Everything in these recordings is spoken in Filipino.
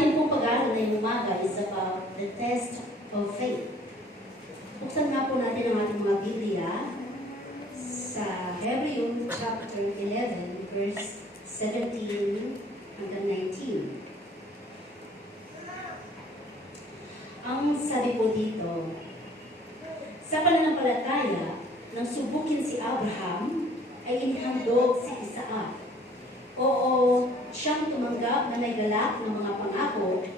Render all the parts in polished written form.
ating pong pag-aaral ngayong umaga is about the test of faith. Buksan nga po natin ang ating mga Biblia sa Hebrew chapter 11, verse 17 hanggang 19. Ang sabi po dito, sa pananampalataya, nang subukin si Abraham, ay inihandog si Isaac. Oo, siyang tumanggap na may galak ng mga pangako,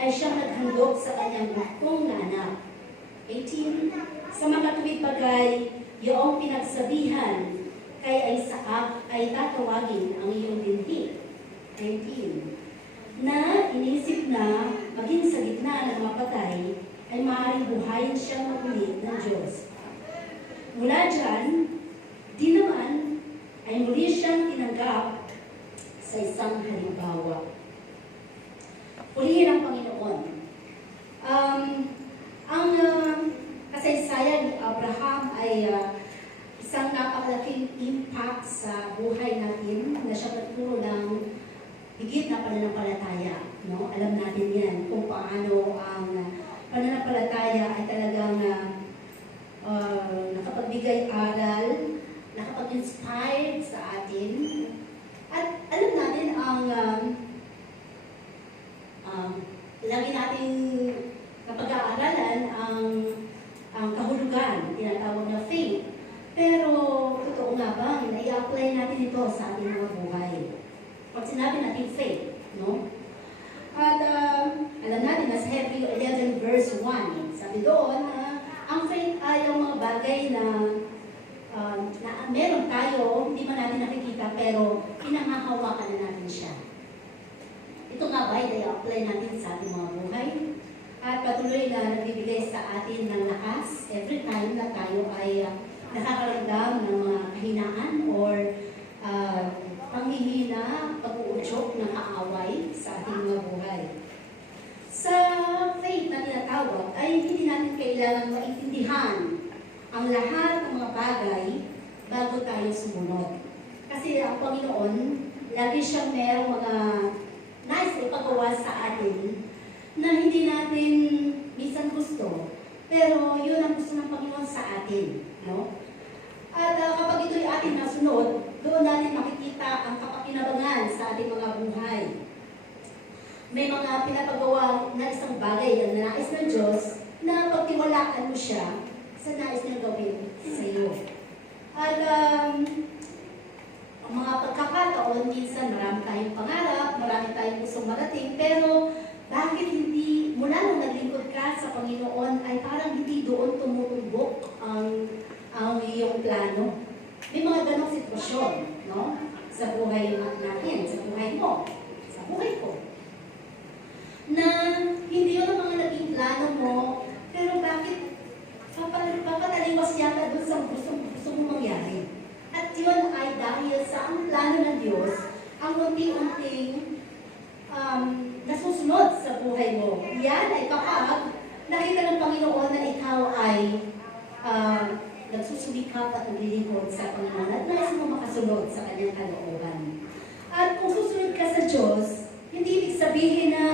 ay siyang naghandog sa kanyang buktong na anak. 18. Sa mga tuwid bagay, iyong pinagsabihan, kay Isaac ay tatawagin ang iyong binhi. 19. Na inisip na maging sa gitna ng mapatay, ay maaaring buhayin siyang magulit ng Diyos. Mula dyan, di naman ay muli siyang tinanggap sa isang halimbawa. Pulihin ang Panginoon. Ang kasaysayan ni Abraham ay isang napakalaking impact sa buhay natin na siya nagturo ng higit na pananampalataya. No? Alam natin yan kung paano ang pananampalataya ay talagang nakapagbigay aral, nakapag-inspired sa atin. At alam natin lagi nating napag-aaralan ang kahulugan, tinatawag na faith. Pero totoo nga ba, i-apply natin ito sa ating mga buhay. Pag sinabi natin faith, no? At alam natin na sa Hebrew 11 verse 1, sabi doon, ang faith ay ang mga bagay na meron tayo, hindi man natin nakikita, pero pinangahawakan na natin siya. Ito nga ba ay i-apply natin sa ating mga buhay? At patuloy na nagbibigay sa atin ng lakas every time na tayo ay nakakaramdam ng mga kahinaan or panghihina, pag-uudyok ng kaaway sa ating mga buhay. Sa faith na tinatawag ay hindi natin kailangan maintindihan ang lahat ng mga bagay bago tayo sumunod. Kasi ang Panginoon, lagi siyang merong mga nais ipagawa sa atin na hindi natin minsan gusto, pero yun ang gusto ng Panginoon sa atin. No? At kapag ito'y ating nasunod, doon natin makikita ang kapakinabangan sa ating mga buhay. May mga pinapagawa na isang bagay ang nais ng Diyos na pagtiwalaan mo siya sa nais niyang gawin sa iyo. At ang mga pagkakataon, minsan marami tayong pangarap, marami tayong gustong marating, pero bakit hindi, mula nung naglingkod ka sa Panginoon, ay parang hindi doon tumutumbok ang iyong plano? May mga ganong sitwasyon, no? Sa buhay natin, sa buhay mo, sa buhay ko. Na hindi yun ang mga naging plano mo, pero bakit papataliwas yata doon sa gusto mong mangyari? At yun ay dahil sa ang plano ng Diyos, ang unti-unting nasusunod sa buhay mo. Yan ay kapag nakita ng Panginoon na ikaw ay nagsusumikap at naglilingkod sa Panginoon at nais mo makasunod sa kanyang kalooban. At kung susunod ka sa Diyos, hindi ibig sabihin na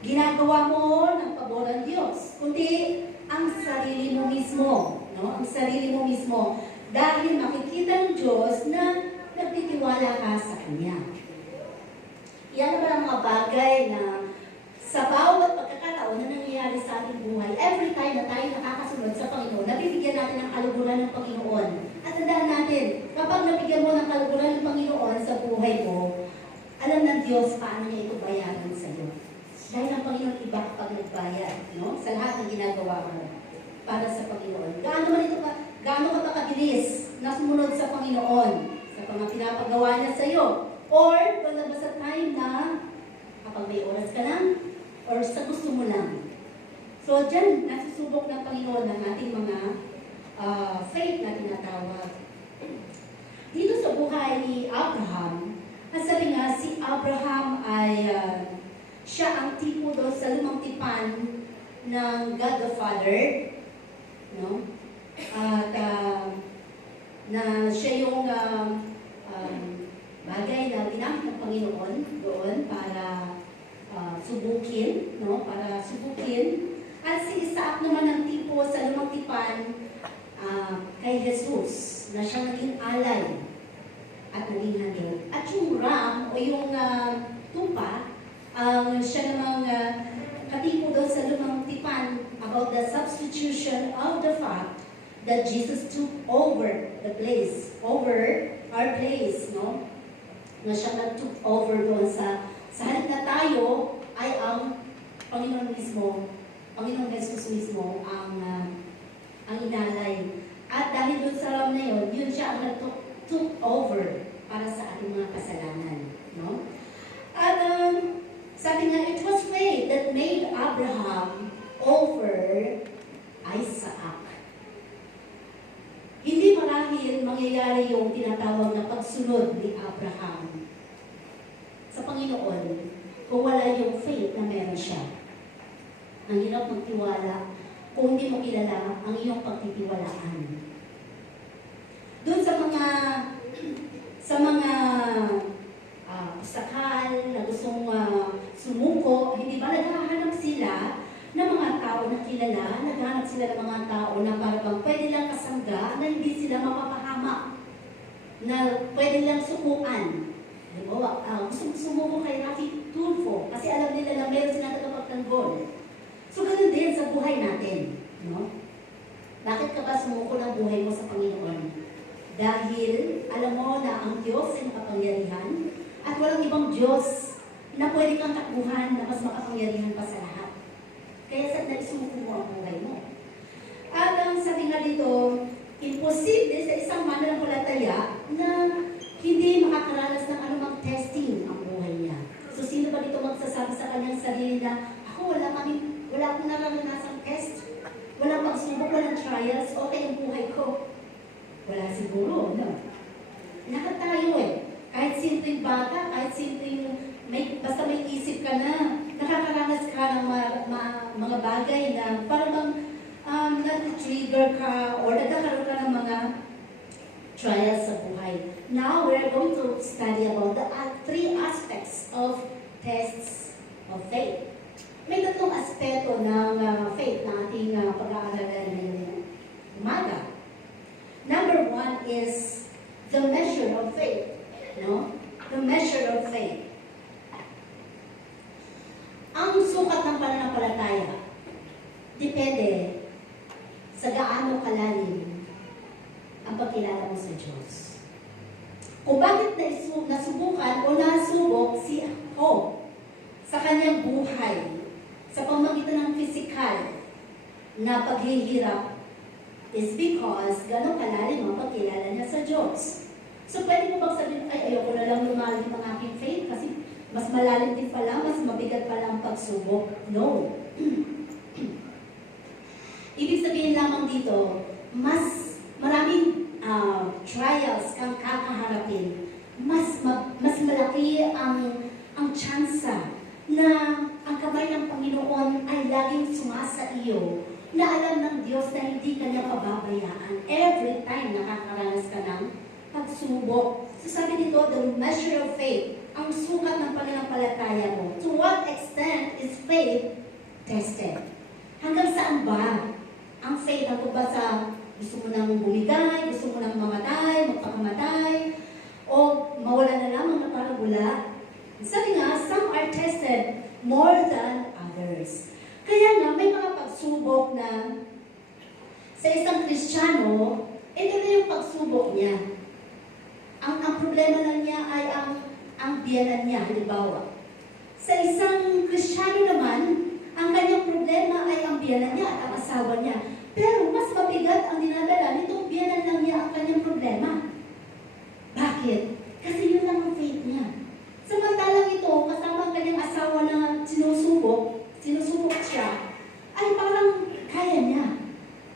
ginagawa mo ng pabor ang Diyos, kundi ang sarili mo mismo. No? Ang sarili mo mismo. Dahil makikita ng Diyos na nagtitiwala ka sa Kanya. Yan naman ang mga bagay na sa bawat pagkakataon na nangyayari sa ating buhay, every time na tayo nakakasunod sa Panginoon, nabibigyan natin ng kaluguran ng Panginoon. At tandaan natin, kapag nabigyan mo ng kaluguran ng Panginoon sa buhay mo, alam ng Diyos paano niya ito bayaran sa iyo. Dahil ang Panginoon iba kapag nagbayad, no? Sa lahat ng ginagawa mo para sa Panginoon. Gaano ka ba kabilis na sumunod sa Panginoon sa mga pinapagawa niya sa iyo? Or wala ba sa time na kapag may oras ka lang or sa gusto mo lang? So dyan, nasusubok ng Panginoon ng ating mga faith na tinatawag. Dito sa buhay ni Abraham, sabi nga si Abraham ay siya ang tipo doon sa lumang tipan ng God the Father, no? At na siya yung bagay na ginamit ng Panginoon doon para subukin, no? Para subukin. At si Isaac naman ang tipo sa lumang tipan kay Jesus, na siya naging alay at naging handog. At yung ram o yung tupa, siya namang katipo doon sa lumang tipan about the substitution of the fact that Jesus took over the place, over our place, no? Na siya nag-took over doon sa halip na tayo ay ang Panginoon mismo, Panginoon Jesus mismo ang inalay. At dahil doon sa ram na yun siya ang nag-took over para sa ating mga kasalanan, no? At sabi nga, it was faith that made Abraham over Isaac. Hindi marahil mangyayari yung tinatawag na pagsunod ni Abraham sa Panginoon kung wala yung faith na meron siya. Ang hirap magtiwala kung hindi mo kilala ang iyong pagtitiwalaan. Doon sa mga pusakal na gustong sumuko, hindi ba naghahanap sila ng mga tao na kilala, naghahanap sila ng mga tao na parang pwede lang kasangga, na hindi sila mapapahamak, na pwede lang sukuan. Diba? Gusto sumuko kay Rafi Tulfo kasi alam nila na meron sila tagapagtanggol. So, ganun din sa buhay natin. No? Bakit ka ba sumuko ng buhay mo sa Panginoon? Dahil alam mo na ang Diyos ay makapangyarihan at walang ibang Diyos na pwede kang takbuhan na mas makapangyarihan pa sa lahat. Kaya sa naisumuko mo ang buhay mo. At ang sabi nga dito, imposible sa isang mananampalataya na hindi makakaranas ng anumang testing ang buhay niya. So sino ba dito magsasabi sa kanyang sarili na wala akong naranasang test, walang pagsubok, walang trials, okay ang buhay ko. Wala siguro, no? Lahat tayo Kahit simpleng bata, kahit simpleng, basta may isip ka na, nakakaranas ka ng mga bagay na parang nag-trigger ka or nagkakaroon ka ng mga trials sa buhay. Now, we're going to study about the three aspects of tests of faith. May tatlong aspeto ng faith na ating pag-aaralan ngayong umaga. Number one is the measure of faith. No? The measure of faith. Ang sukat ng pananampalataya depende sa gaano kalalim ang pagkilala mo sa Diyos. Kung bakit nasubukan o nasubok si Job sa kanyang buhay sa pamamagitan ng physical na paghihirap is because gano'ng kalalim ang pagkilala niya sa Diyos. So pwede mo bang sabihin, ayoko na lang lumalim ang aking faith kasi mas malalim din pala, mas mabigat pala ang pagsubok. No. Ibig sabihin lamang dito, mas maraming trials kang kakaharapin, mas malaki ang tsansa na ang kamay ng Panginoon ay laging sumasa iyo, na alam ng Diyos na hindi ka niya pababayaan every time nakakaranas ka ng pagsubok. So sabi dito, the measure of faith, ang sukat ng pananampalataya mo. To what extent is faith tested? Hanggang saan ba ang faith? Ako ba sa gusto mo nang bumigay, gusto mo nang mamatay, magpakamatay, o mawala na lamang na parang wala? Sabi nga, some are tested more than others. Kaya nga, may mga pagsubok na sa isang Kristiyano, ito na yung pagsubok niya. Ang problema lang niya ay ang biyanan niya, halimbawa. Sa isang Kristiyano naman, ang kanyang problema ay ang biyanan niya at ang asawa niya. Pero mas mabigat ang dinadala nitong biyanan lang niya ang kanyang problema. Bakit? Kasi yun lang ang faith niya. Samantalang ito, kasama ang kanyang asawa na sinusubok siya, ay parang kaya niya.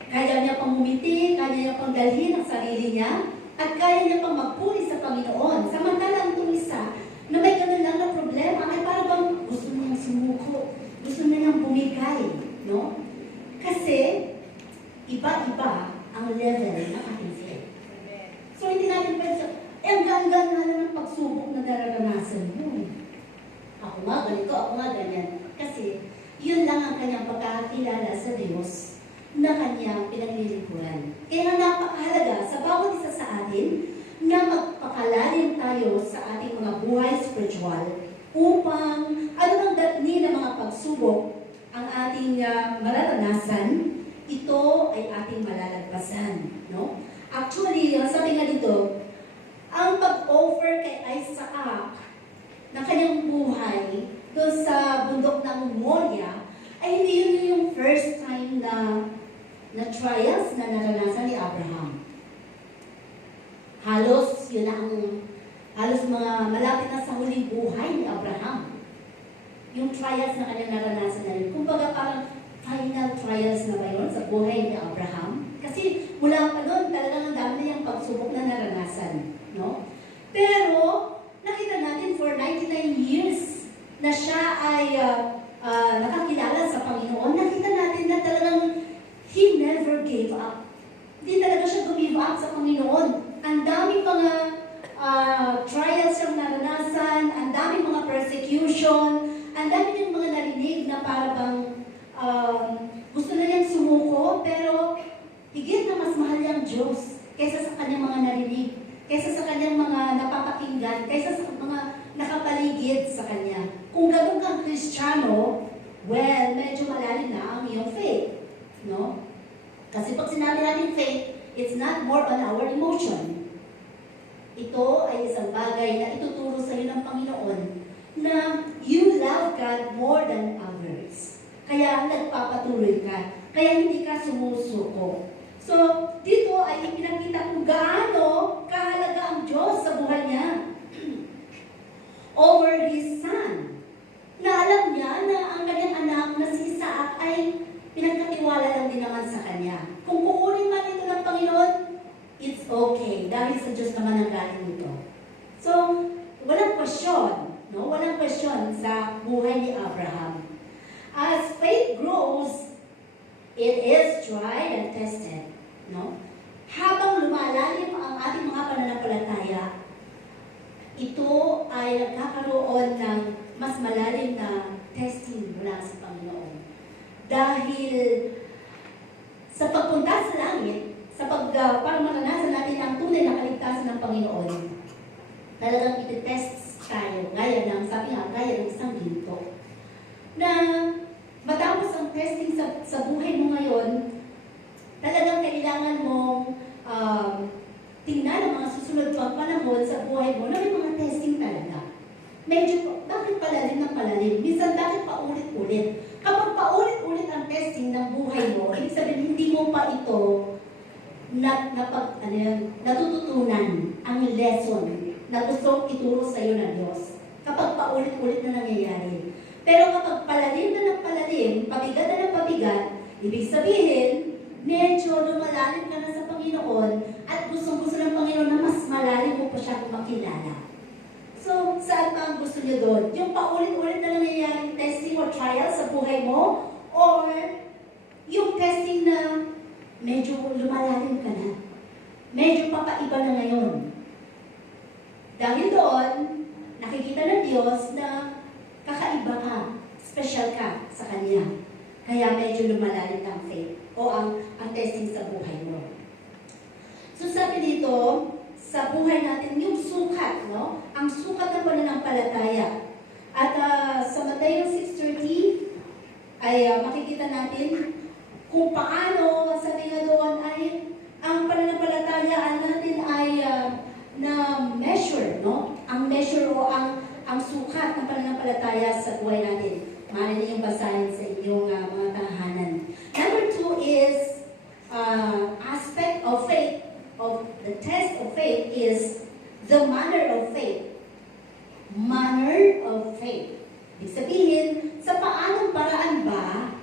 Kaya niya pang umiti, kaya niya pang dalhin ang sarili niya, at kaya niya pang magpuri sa Panginoon. Samantalang itong isa, na may ganun lang na problema, ay parang gusto niyang sumuko, gusto niyang bumigay, no? Kasi, iba-iba ang level ng ating faith. So, hindi natin pwede ang ganda nga ng pagsubok na nararanasan mo. Ako nga ganito, ako nga ganyan. Diyos na kanyang pinaglilingkuran. Kaya nga napakahalaga sa bawat isa sa atin na magpakalalim tayo sa ating mga buhay spiritual upang anumang datni ng mga pagsubok ang ating mararanasan, ito ay ating malalagpasan. No? Actually, sabi nga dito, ang pag-offer kay Isaac ng kanyang buhay doon sa bundok ng Moria, ay hindi yun yung first time na trials na naranasan ni Abraham. Halos mga malapit na sa huling buhay ni Abraham. Yung trials na kanyang naranasan na rin. Kumbaga parang final trials na ba yun sa buhay ni Abraham? Kasi mula pa noon talagang ang dami na yung pagsubok na naranasan. No? Pero nakita natin for 99 years na siya ay nakakilala sa Panginoon, nakita natin na talagang he never gave up. Hindi talaga siya give up sa Panginoon. Ang dami mga trials siyang naranasan, ang dami mga persecution, ang dami niyang mga narinig na para bang gusto na niyang sumuko, pero higit na mas mahal niyang Diyos kaysa sa kanyang mga narinig, kaysa sa kanyang mga napapakinggan, kaysa sa mga nakapaligid sa kanya. Kung gano'n kang Kristiyano, well, medyo malalim na ang iyong faith. No? Kasi pag sinabi natin faith, it's not more on our emotion. Ito ay isang bagay na ituturo sa iyo ng Panginoon na you love God more than others. Kaya nagpapatuloy ka. Kaya hindi ka sumusuko. So, dito ay ipinakita kung gaano kahalaga ang Diyos sa buhay niya over His Son. Na alam niya na ang kanyang anak na si Isaac ay pinagkatiwala lang din naman sa kanya. Kung kukunin man ito ng Panginoon, it's okay. Dahil sa Diyos naman ang galing nito. So, walang question. No? Walang question sa buhay ni Abraham. As faith grows, it is tried and tested. No? Habang lumalalim ang ating mga pananampalataya, ito ay nagkakaroon ng mas malalim na testing mula sa Panginoon. Dahil sa pagpunta sa langit, para maranasan natin ang tunay na kaligtasan ng Panginoon, talagang iti-test tayo, gaya ng isang ginto. Na matapos ang testing sa buhay mo ngayon, talagang kailangan mong tingnan ang mga susunod pang panahon sa buhay mo na may mga testing talaga. Medyo, bakit palalim ng palalim? Minsan, bakit paulit-ulit? Kapag paulit-ulit ang testing ng buhay mo, ibig sabihin, hindi mo pa ito natututunan ang lesson na gusto ituro sa iyo ng Diyos. Kapag paulit-ulit na nangyayari. Pero kapag palalim na ng palalim, pabigat na ng pabigat, ibig sabihin, medyo lumalalim ka na sa Panginoon at gustong-gusto ng Panginoon na mas malalim mo pa siya makilala. So, saan pa ang gusto niyo doon? Yung paulit-ulit na nangyayaring testing or trial sa buhay mo? Or yung testing na medyo lumalalim ka na? Medyo papaiba na ngayon. Dahil doon, nakikita ng Diyos na kakaiba ka, special ka sa Kanya. Kaya medyo lumalalim ang faith o ang testing sa buhay mo. So sabi dito, sa buhay natin, yung sukat, no? Ang sukat ng pananampalataya. At sa Mateo 6:30, ay makikita natin kung paano, sabi nga doon, ay ang pananampalatayaan natin ay na measure, no? Ang measure o ang sukat ng pananampalataya sa buhay natin. Maaari niyong basahin sa inyong mga tahanan. Number 2 is aspect of faith. The test of faith is the manner of faith. Manner of faith. Ibig sabihin, sa paanong paraan ba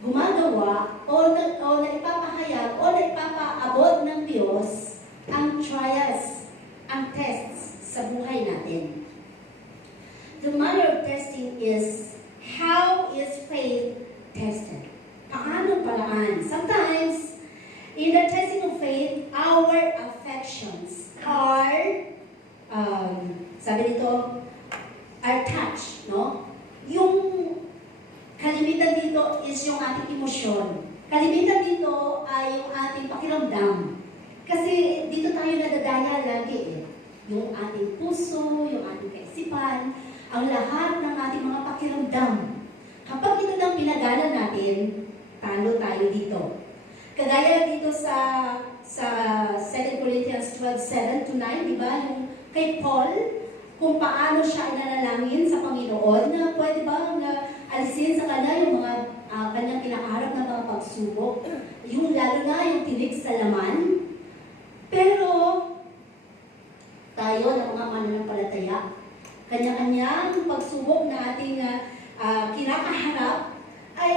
gumagawa o naipapahayag o naipapaabot ng Diyos ang trials, ang tests sa buhay natin. The manner of testing is how is faith tested? Paano paraan? Sometimes, in the testing of faith, our affections are, sabi dito, are touched, no? Yung kalimitan dito is is yung ating emosyon. Kalimitan dito ay yung ating pakiramdam. Kasi dito tayo nadadaya lagi eh. Yung ating puso, yung ating kaisipan, ang lahat ng ating mga pakiramdam. Kapag ito lang pinagana natin, talo tayo dito. Kagaya dito sa 2 Corinthians 12:7-9, di ba? Yung kay Paul, kung paano siya inanalangin sa Panginoon, na pwede ba na alisin sa kanya yung mga kanyang kinakaharap na mga pagsubok, yung lalo na yung tinig sa laman. Pero, tayo ng mga mananampalataya, kanya-kanyang pagsubok na ating kinakaharap, ay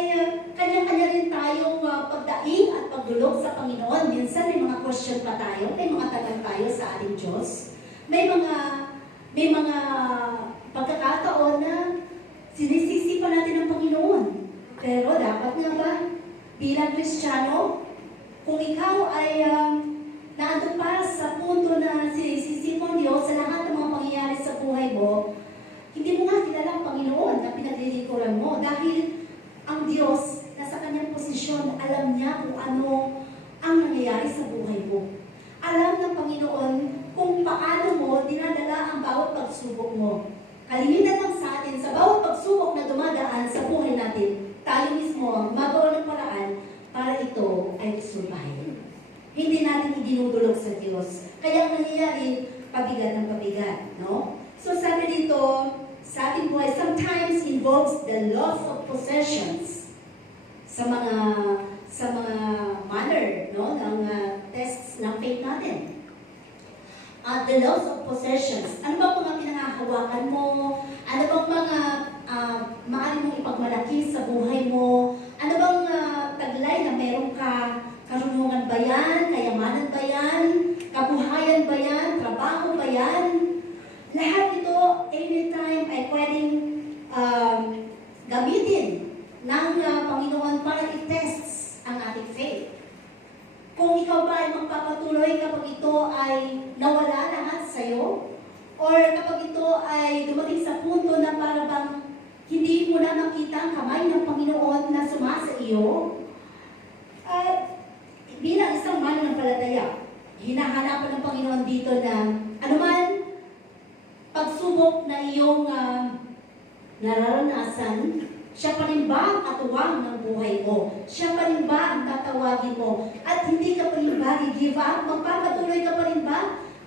kanya-kanya rin tayong pagdaing at pagdulog sa Panginoon. Minsan may mga question pa tayo, may mga tanong tayo sa ating Diyos. May mga pagkakataon na sinisisi pa natin ang Panginoon. Pero dapat nga ba, bilang Kristiyano, kung ikaw ay naandun pa sa punto na sinisisi mo ang Diyos sa lahat ng mga pangyayari sa buhay mo, hindi mo nga kilala ang Panginoon na pinaglilingkuran mo dahil ang Diyos nasa kanyang posisyon, alam niya kung ano ang nangyayari sa buhay mo. Alam ng Panginoon kung paano mo dinadala ang bawat pagsubok mo. Kalimitan lang sa atin, sa bawat pagsubok na dumadaan sa buhay natin, tayo mismo ang magawa ng paraan para ito ay survive. Hindi natin idinudulog sa Diyos. Kaya ang nangyayari, pabigat ng pabigat. No? So sabi dito, sa ating buhay, sometimes involves the loss of possessions sa mga manner, no, ng tests ng faith natin. The loss of possessions. Ano bang mga pinangahawakan mo? Ano bang mga maaari mong ipagmalaki sa buhay mo? Ano bang taglay na meron ka? Karunungan ba yan? Kayamanan ba yan? Kabuhayan ba yan? Trabaho ba yan? Lahat ito, anytime ay pwedeng gamitin ng Panginoon para i-test ang ating faith. Kung ikaw ba ay magpapatuloy kapag ito ay nawala lahat sa'yo, or kapag ito ay dumating sa punto na para bang hindi mo na makita ang kamay ng Panginoon na sumasa iyo, bilang isang mananampalataya, hinahanapan ng Panginoon dito na anuman pagsubok na iyong nararanasan, siya pa rin ba ang katuwang ng buhay mo? Siya pa rin ba ang tatawagin mo? At hindi ka pa rin ba i-give up? Magpapatuloy ka pa rin ba?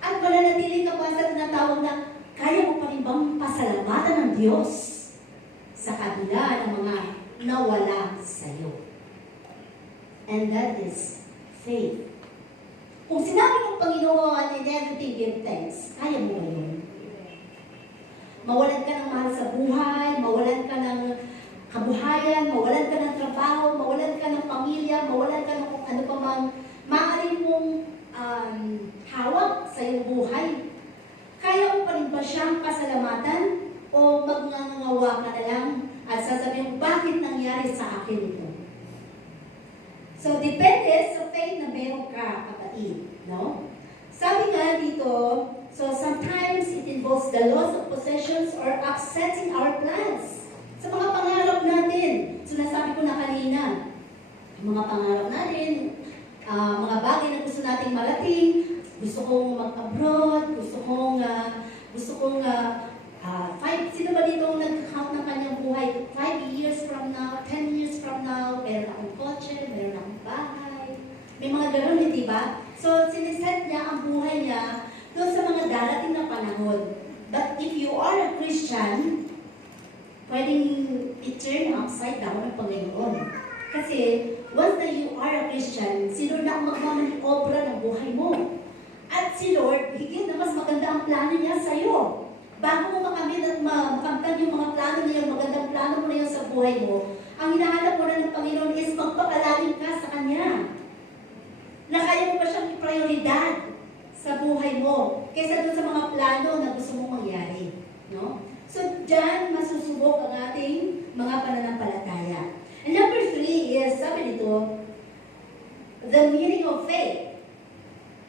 At mananatili ka pa sa tinatawag na kaya mo pa rin bang pasalamatan ng Diyos sa kabila ng mga nawala sa iyo? And that is faith. Kung sinabi ng Panginoon, in everything give thanks, kaya mo ba yun? Mawalan ka ng mahal sa buhay, mawalan ka ng kabuhayan, mawalan ka ng trabaho, mawalan ka ng pamilya, mawalan ka ng ano pa mang maaaring mong hawak sa iyong buhay. Kaya mo pa rin ba siyang pasalamatan o magngangawa ka na lang at sasabihin, bakit nangyari sa akin ito? So, depende sa faith na meron ka, kapatid. No? Sabi nga dito, so sometimes it involves the loss of possessions or upsetting our plans. Sa mga pangarap natin, so nasabi ko na kanina, mga pangarap natin, mga bagay na gusto nating malating, gusto kong mag-abroad, gusto kong sino ba dito nag-count ng kanyang buhay? 5 years from now, 10 years from now, meron akong kotse, meron akong bahay. May mga ganun, di ba? So, siniset niya ang buhay niya doon sa mga darating na panahon. But if you are a Christian, pwedeng i-turn upside down ang Panginoon. Kasi, once na you are a Christian, si Lord na ang magmamaniobra ng buhay mo. At si Lord, higit na mas maganda ang plano niya sa'yo. Bago mo makamit at makamtan yung mga plano niya, yung magandang plano mo na yun sa buhay mo, ang hinahanap mo na ng Panginoon is magpapalalim ka sa Kanya. Na kaya mo pa siyang prioridad sa buhay mo kaysa doon sa mga plano na gusto mong mangyari. No? So, dyan masusubok ang ating mga pananampalataya. And number 3 is, sabi nito, the meaning of faith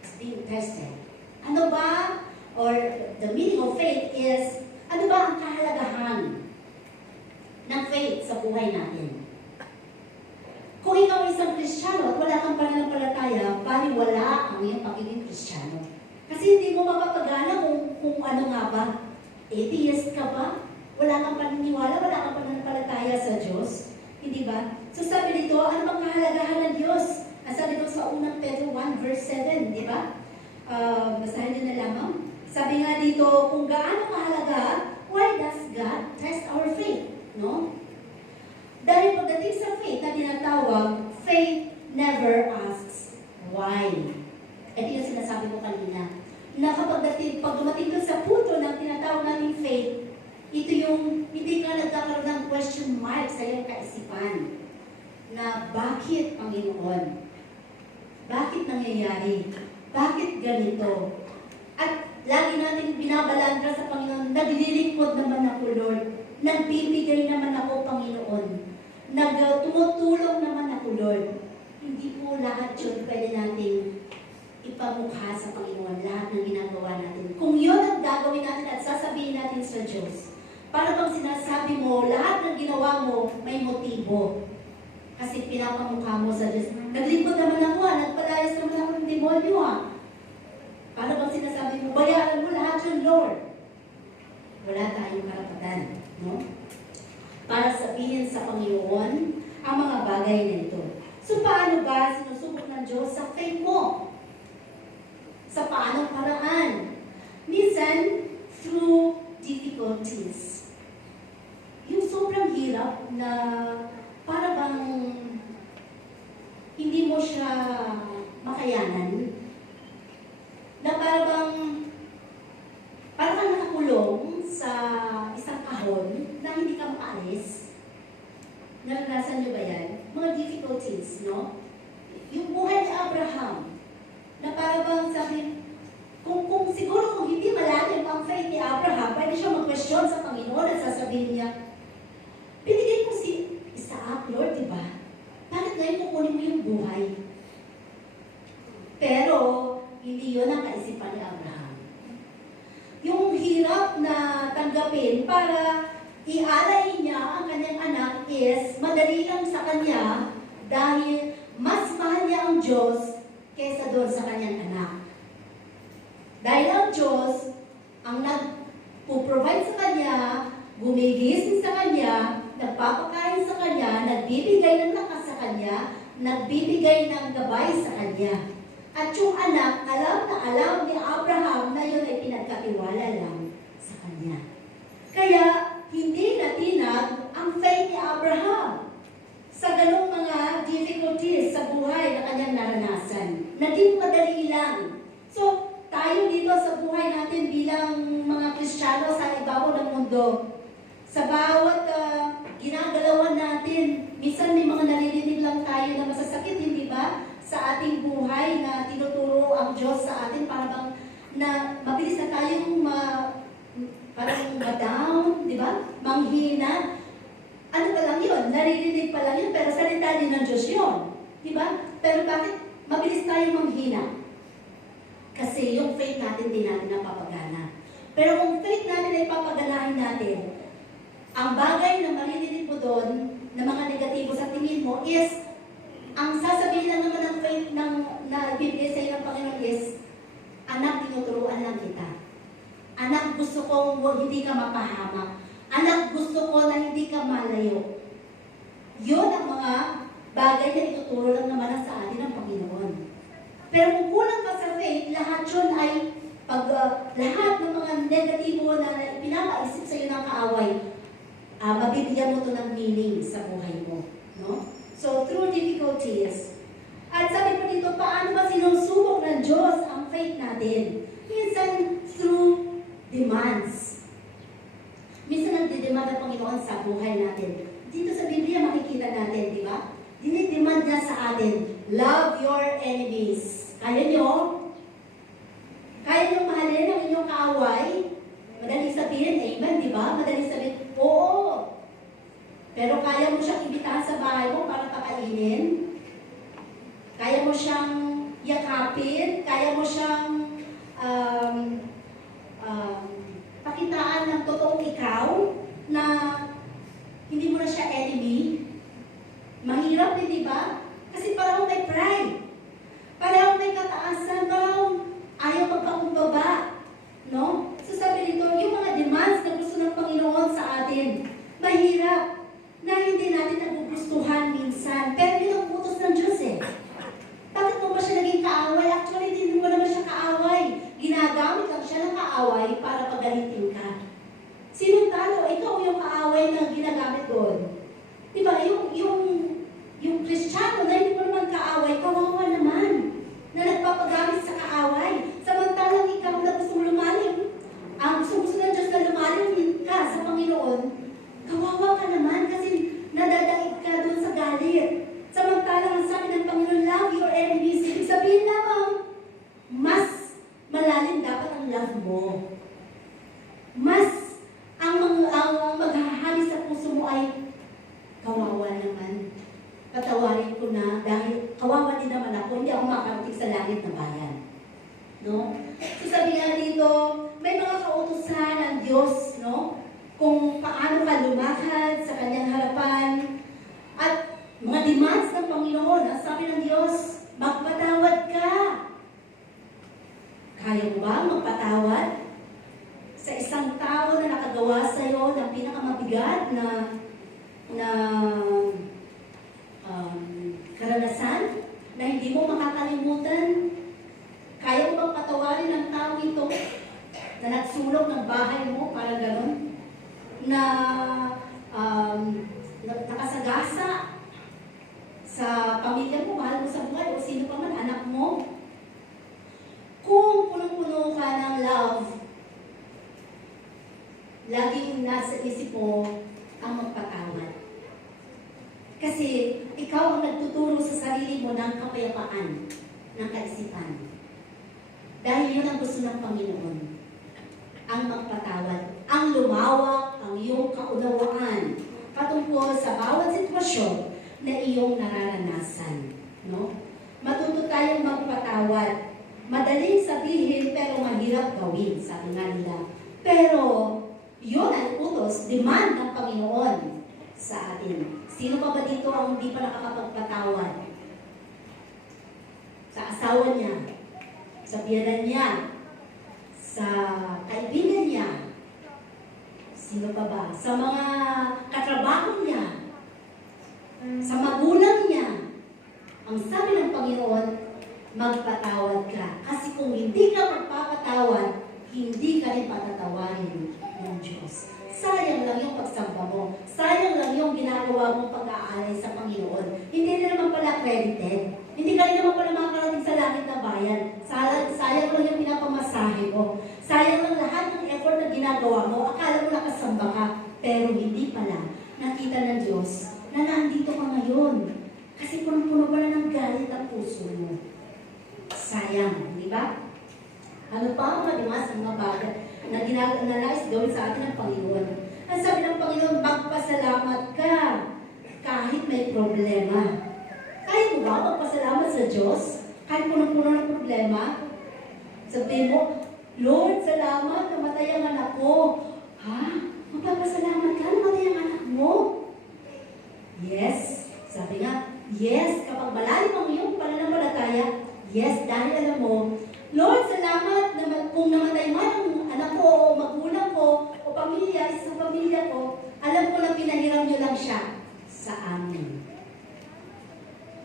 is being tested. Ano ba? Or the meaning of faith is, ano ba ang kahalagahan ng faith sa buhay natin? isang Kristiyano at wala kang pananampalataya, baliwala ang iyong pagiging Kristiyano. Kasi hindi mo mapapagana kung ano nga ba. Atheist ka ba? Wala kang paniniwala, wala kang pananampalataya sa Diyos. Hindi ba? So sabi dito, ano bang kahalagahan ng Diyos? Sabi dito sa unang Pedro 1 verse 7, di ba? Basahin niyo na lamang. Sabi nga dito, kung gaano kahalaga, why does God test our faith? No? Dahil pagdating sa faith na tinatawag, faith never asks why. Ito yung sinasabi ko kanina. Na pag dumating ka sa punto ng tinatawag nating faith, ito yung hindi ka nagkakaroon ng question mark sa iyong kaisipan. Na bakit, Panginoon? Bakit nangyayari? Bakit ganito? At lagi natin binabalaan ka sa Panginoon, naglilingkod naman ako, Lord. Nagbibigay naman ako, Panginoon. Tumutulong naman ako, Lord. Hindi po lahat yun pwede natin ipamukha sa Panginoon, lahat ng ginagawa natin. Kung yun ang gagawin natin at sasabihin natin sa Diyos, para bang sinasabi mo, lahat ng ginawa mo may motibo. Kasi pinapamukha mo sa Diyos. Naglingkod naman ako, nagpalayas naman ako ng demonyo. Para bang sinasabi mo, bayaran mo lahat yun, Lord. Wala tayong karapatan, no? Para sabihin sa Panginoon ang mga bagay na ito. So paano ba sinusubok ng Diyos sa faith mo? Sa paanong paraan? Minsan, through difficulties. Yung sobrang hirap na para bang hindi mo siya makayanan, na para kang nakakulong sa isang kahon na hindi ka makaalis. Naranasan niyo ba yan? Mga difficulties, no? Yung buhay ni Abraham, na para bang sabi, kung siguro kung hindi malalim ang faith ni Abraham, pwede siya mag-question sa Panginoon at sasabihin niya, binigay mo si Isaac, Lord, di ba? Bakit ngayon kukunin mo yung buhay? Pero, hindi yun ang kaisipan ni Abraham. Yung hirap na tanggapin para ialay niya ang kanyang anak is madali lang sa kanya dahil mas mahal niya ang Diyos kaysa doon sa kanyang anak. Dahil ang Diyos ang nagpo-provide sa kanya, gumigising sa kanya, nagpapakain sa kanya, nagbibigay ng lakas sa kanya, nagbibigay ng gabay sa kanya. At yung anak, alam na alam ni Abraham na yun ay pinagkatiwala lang sa kanya. Kaya, hindi natinag ang faith ni Abraham sa ganong mga difficulties sa buhay na kanyang naranasan. Naging madali lang. So, tayo dito sa buhay natin bilang mga Kristiyano sa ibabaw ng mundo, sa bawat ginagalawan natin, minsan may mga naririnig lang tayo na masasakit, hindi ba? Sa ating buhay na tinuturo ang Diyos sa atin para bang na mabilis na tayong parang ma-down, di ba? Manghina. Ano pa lang yun? Naririnig pa lang yun, pero salita din ng Diyos yun. Di ba? Pero bakit mabilis tayong manghina? Kasi yung faith natin din natin napapagana. Pero kung faith natin ay papaganahin natin, ang bagay na maririnig mo doon, na mga negatibo sa tingin mo is ang sasabihin lang naman ng faith na ibibigay sa iyo ng Panginoon is, anak, tinuturuan lang kita. Anak, gusto kong hindi ka mapahamak. Anak, gusto ko na hindi ka malayo. Yun ang mga bagay na ituturo lang naman sa atin ng Panginoon. Pero kung kulang ka sa faith, lahat yun ay lahat ng mga negatibo na pinapaisip sa iyo ng kaaway, mabibigyan mo ito ng meaning sa buhay mo. No? So, through difficulties. At sabi pa dito, paano ba sinusubok ng Diyos ang faith natin? Minsan, through demands. Minsan, nagdidemand ang Panginoon sa buhay natin. Dito sa Biblia, makikita natin, di ba? Dinidemand niya sa atin, love your enemies. Kaya nyo? Kaya nyo mahalin ang inyong kaaway? Madaling sabihin, amen, di ba? Madaling sabihin, oo. Pero kaya mo siyang ibitahan sa bahay mo para pakainin? Kaya mo siyang yakapin? Kaya mo siyang pakitaan ng totoong ikaw na hindi mo na siya enemy? Mahirap din, di ba? Kasi Kasi parang may pride. Parang may kataasan. Parang ayaw magpakumbaba. No? So sabi dito, yung mga demands na gusto ng Panginoon sa atin, mahirap na hindi natin nagugustuhan minsan. Pero yun ang utos ng Diyos eh. Bakit mo ba siya naging kaaway? Actually, hindi mo naman siya kaaway. Ginagamit lang siya ng kaaway para pagalitin ka. Sinong talo? Ikaw yung kaaway na ginagamit doon. Diba? Yung Kristiyano na hindi mo naman kaaway, kawawa naman na nagpapagamit sa kaaway. Samantalang ikaw na gusto lumalim, ang gusto ng Diyos na lumalim ka sa Panginoon, kawawa ka naman kasi nadadaig ka doon sa galit. Samantalang ang sabi ng Panginoon, love your enemies. Ibig sabihin lamang, mas malalim dapat ang love mo. Mas ang maghahari sa puso mo ay kawawa naman. Patawarin ko na dahil kawawa din naman ako, hindi ako makarating sa langit na bayan. No? So sabi nga dito, may mga kautusan ng Diyos, no? Kung paano ka lumakad sa kanyang harapan. At mga demands ng Panginoon, ang sabi ng Diyos, magpatawad ka. Kaya mo ba magpatawad? Sa isang tao na nakagawa sa iyo ng pinakamabigat na karanasan na hindi mo makakalimutan, kaya mo bang patawarin ang tao ito na nagsulong ng bahay mo, parang gano'n, na nakasagasa sa pamilya mo, mahal mo sa buhay, o sino pa man, anak mo? Kung punong-puno ka ng love, laging nasa isip mo ang magpatawad. Kasi ikaw ang nagtuturo sa sarili mo ng kapayapaan, ng kaisipan. Dahil yun ang gusto ng Panginoon. Ang magpatawad, ang lumawak, ang iyong kaunawaan patungkol sa bawat sitwasyon na iyong nararanasan. No? Matuto tayong magpatawad. Madaling sabihin pero mahirap gawin, sabi nga nila. Pero yun ang utos, demand ng Panginoon sa atin. Sino pa ba dito ang hindi pa nakakapagpatawad? Sa asawa niya, sa biyanan niya, sa kaibigan niya, sino pa ba? Sa mga katrabaho niya, sa magulang niya. Ang sabi ng Panginoon, magpatawad ka. Kasi kung hindi ka magpapatawad, hindi ka rin patatawarin ng Diyos. Sayang lang yung pagsamba mo. Sayang lang yung ginagawa mong pag-aalay sa Panginoon. Hindi na naman pala credited. Hindi ka rin naman pala makakarating sa langit na bayan. Sayang lang yung pinapamasahe mo. Sayang lang lahat ng effort na ginagawa mo. Akala mo nakasamba ka, pero hindi pala. Nakita ng Diyos na nandito ka ngayon. Kasi punong-puno pala ng galit ang puso mo. Sayang, di ba? Ano pa ang madimas ang mga bagay na nais gawin sa atin ng Panginoon? Ang sabi ng Panginoon, magpasalamat ka kahit may problema. Kahit mo ba magpasalamat sa Diyos? Kahit punong-puno ng problema? Sabihin mo, Lord, salamat, namatay ang anak ko. Ha? Magpapasalamat ka, namatay ang anak mo? Yes. Sabi nga, yes, kapag malalim ang iyong pananampalataya, yes, dahil alam mo, Lord, salamat na kung namatay man ang anak ko, o magulang ko, o pamilya, isang pamilya ko, alam ko na pinahiram niyo lang siya sa amin.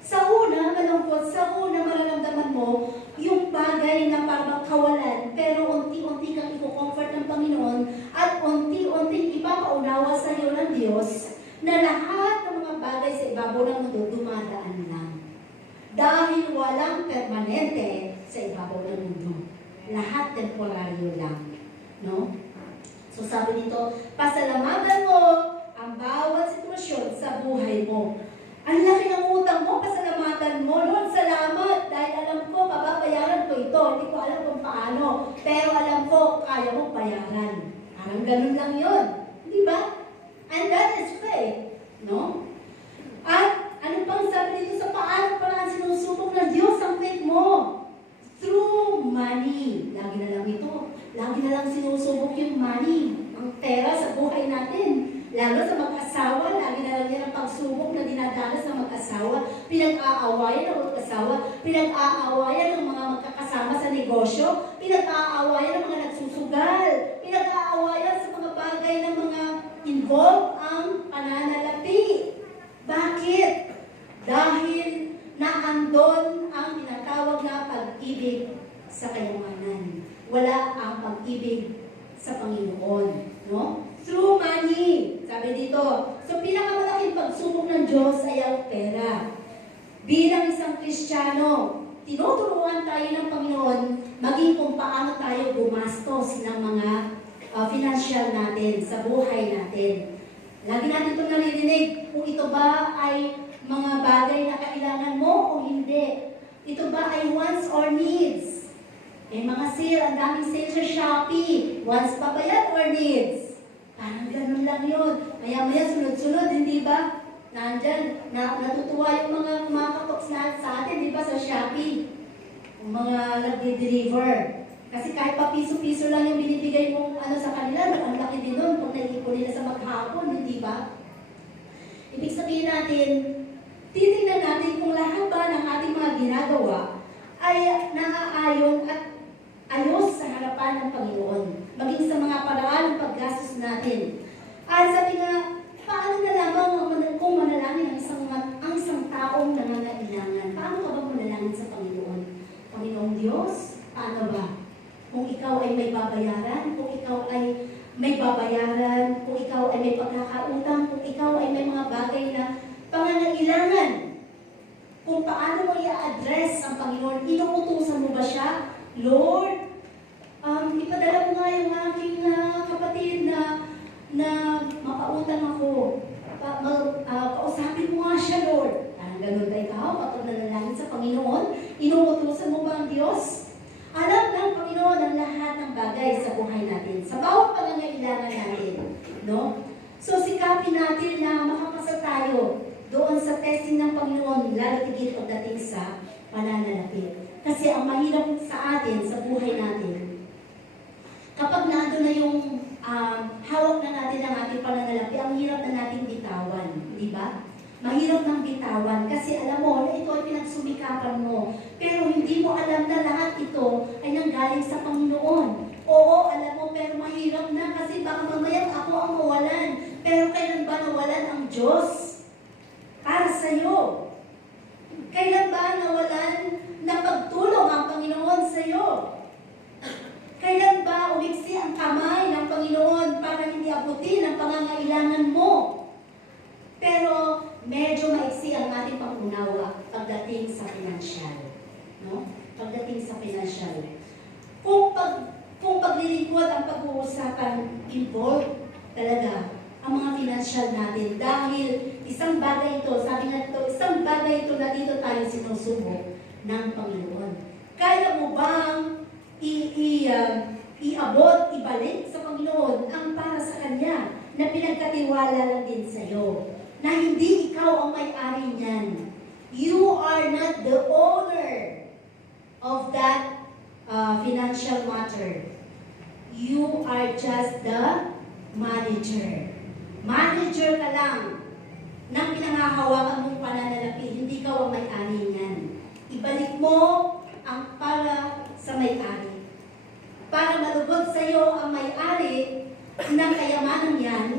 Sa una, malungkot, sa una, mararamdaman mo yung bagay na parang kawalan, pero unti-unti kang i-comfort ng Panginoon at unti-unti ipapaunawa sa iyo ng Diyos na lahat ng mga bagay sa ibabaw ng mundo dumadaan lang. Dahil walang permanente sa ibabaw ng mundo. Lahat temporaryo lang. No? So sabi dito, pasalamatan mo ang bawat sitwasyon sa buhay mo. Ang laki ng utang mo, pasalamatan mo. Lord, salamat dahil alam ko, papabayaran ko ito. Hindi ko alam kung paano. Pero alam ko, kaya mong bayaran. Parang ganun lang yun. Di ba? And that is faith. No? At ano pang sabi dito sa paano parang sinusubok ng Diyos ang faith mo? Through money. Lagi na lang ito. Lagi na lang sinusubok yung money. Ang pera sa buhay natin. Lalo sa mag-asawa, lagi na lang yan ang pagsubok na dinadanas ng mag-asawa. pinag-aawayan ng mag-asawa, pinag-aawayan ng mga magkakasama sa negosyo, pinag-aawayan ng mga nagsusugal, pinag-aawayan sa mga bagay ng mga involved ang pananalapi. Bakit? Dahil naandon ang tinatawag na pag-ibig sa kayamanan. Wala ang pag-ibig sa Panginoon. No? Through money. Sabi dito. So, pinakamalaking pagsubok ng Diyos ay ang pera. Bilang isang Kristiyano, tinuturuan tayo ng Panginoon maging kung paano tayo gumastos ng mga financial natin sa buhay natin. Lagi natin itong naririnig, kung ito ba ay mga bagay na kailangan mo o hindi. Ito ba ay wants or needs? May mga sale, ang daming sale sa Shopee. Wants pa ba yan or needs? Parang ganun lang yun. Maya-maya sunod-sunod, hindi ba? Nandyan, natutuwa yung mga kumakatok sa atin, di ba, sa Shopee. Yung mga nagde-deliver. Kasi kahit pa piso-piso lang yung binibigay mong sa kanila, ang laki din nun kung naiipon nila sa maghapon, hindi ba? Ibig sabihin natin, titingnan natin kung lahat ba ng ating mga ginagawa ay naaayon at ayos sa harapan ng Panginoon. Maging sa mga paraan ng paggastos natin. At sabi nga, paano na lamang kung manalangin ang isang taong nangangailangan? Paano ka ba manalangin sa Panginoon? Panginoong Diyos, paano ba? Kung ikaw ay may babayaran, kung ikaw ay may babayaran, kung ikaw ay may pagkakautang, kung ikaw ay may mga bagay na pangangailangan, kung paano mo i-address ang Panginoon, inuutusan mo ba siya? Lord, ipadala mo nga yung aking kapatid na mapautang ako. Kausapin mo nga siya, Lord. Ganun ba ikaw? Kapag nanalangin sa Panginoon, inuutusan mo ba ang Diyos? Alam ng Panginoon ang lahat ng bagay sa buhay natin, sa bawat pangangailangan natin. No? So, sikapin natin na makapasa tayo doon sa testing ng Panginoon, lalo tigit pagdating sa pananalapi. Kasi ang mahirap sa atin, sa buhay natin, kapag nandun na yung hawak na natin ang ating pananalapi, ang hirap na nating bitawan. Di ba? Mahirap ng bitawan kasi alam mo na ito ay pinagsumikapan mo. Pero hindi mo alam na lahat ito ay nanggaling sa Panginoon. Oo, alam mo, pero mahirap na kasi baka mamaya ako ang mawalan. Pero kailan ba nawalan ang Diyos para sa'yo? Kailan ba nawalan na pagtulong ang Panginoon sa'yo? Kailan ba umiksi ang kamay ng Panginoon para hindi abutin ang pangangailangan mo? Pero medyo maiksi ang ating pangunawa pagdating sa financial. No? Pagdating sa financial. Kung paglilingkod ang pag-uusapan involved talaga ang mga financial natin dahil isang bagay ito, sabi nga ito, isang bagay ito na dito tayo sinusubok ng Panginoon. Kaya mo bang iabot, ibalik sa Panginoon ang para sa Kanya na pinagkatiwala lang din sa iyo? Na hindi ikaw ang may-ari niyan. You are not the owner of that financial matter. You are just the manager. Manager ka lang ng pinangahawakan mong pananalapi. Hindi ikaw ang may-ari niyan. Ibalik mo ang para sa may-ari. Para malugod sa iyo ang may-ari ng kayamanan yan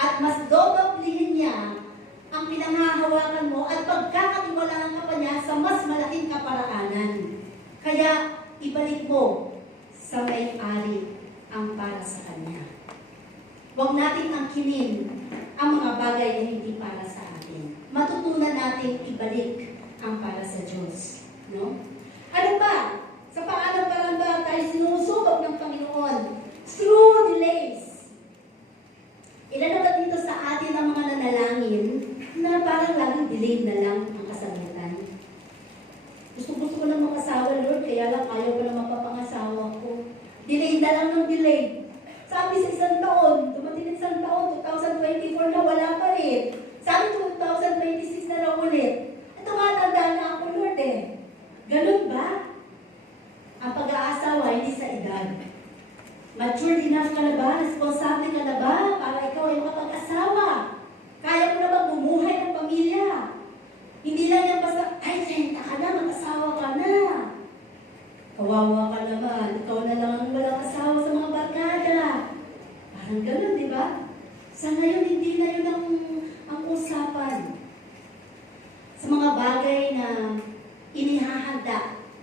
at mas dodoblihin niya ang pinangahawakan mo at pagkakatiwalaan ka pa niya sa mas malaking kaparaanan. Kaya, ibalik mo sa may-ari ang para sa Kanya. Huwag nating angkinin ang mga bagay na hindi para sa atin. Matutunan natin ibalik ang para sa Diyos. No? Ano ba? Sa paano parang ba tayo sinusubok ng Panginoon? Through delays. Ilan na ba dito sa atin ang mga nanalangin na parang laging delayed na lang ang kasagutan? Gusto ko lang mag-asawa, Lord, kaya lang ayaw ko lang mapapangasawa ko. Delayed na lang ng delayed. Sabi sa isang taon, dumating isang taon, 2024 na wala pa rin. Sabi 2026 na lang ulit. At tumatanda na ako, Lord eh. Ganun ba? Ang pag-aasawa hindi sa edad. Mature enough ka na ba? Responsable ka na ba? Para ikaw ay makapag-asawa. Kaya mo na ba bumuhay ng pamilya? Hindi lang yan basta, bagay na inihahanda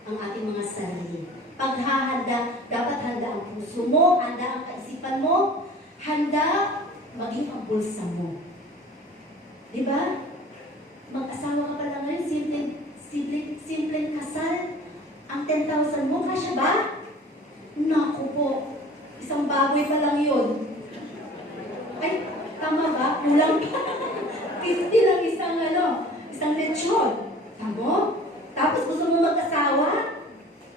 ang ating mga sarili. Paghahanda, dapat handa ang puso mo, handa ang kaisipan mo, handa maging ang bulsa mo. Diba? Mag-asawa ka pa lang ngayon, simpleng kasal, ang 10,000 mo, kasya ba? Naku po, isang baboy pa lang yun. Ay, tama ba? Kulang pa. 50 lang isang lechon. Tamo? Tapos gusto mo mag-asawa?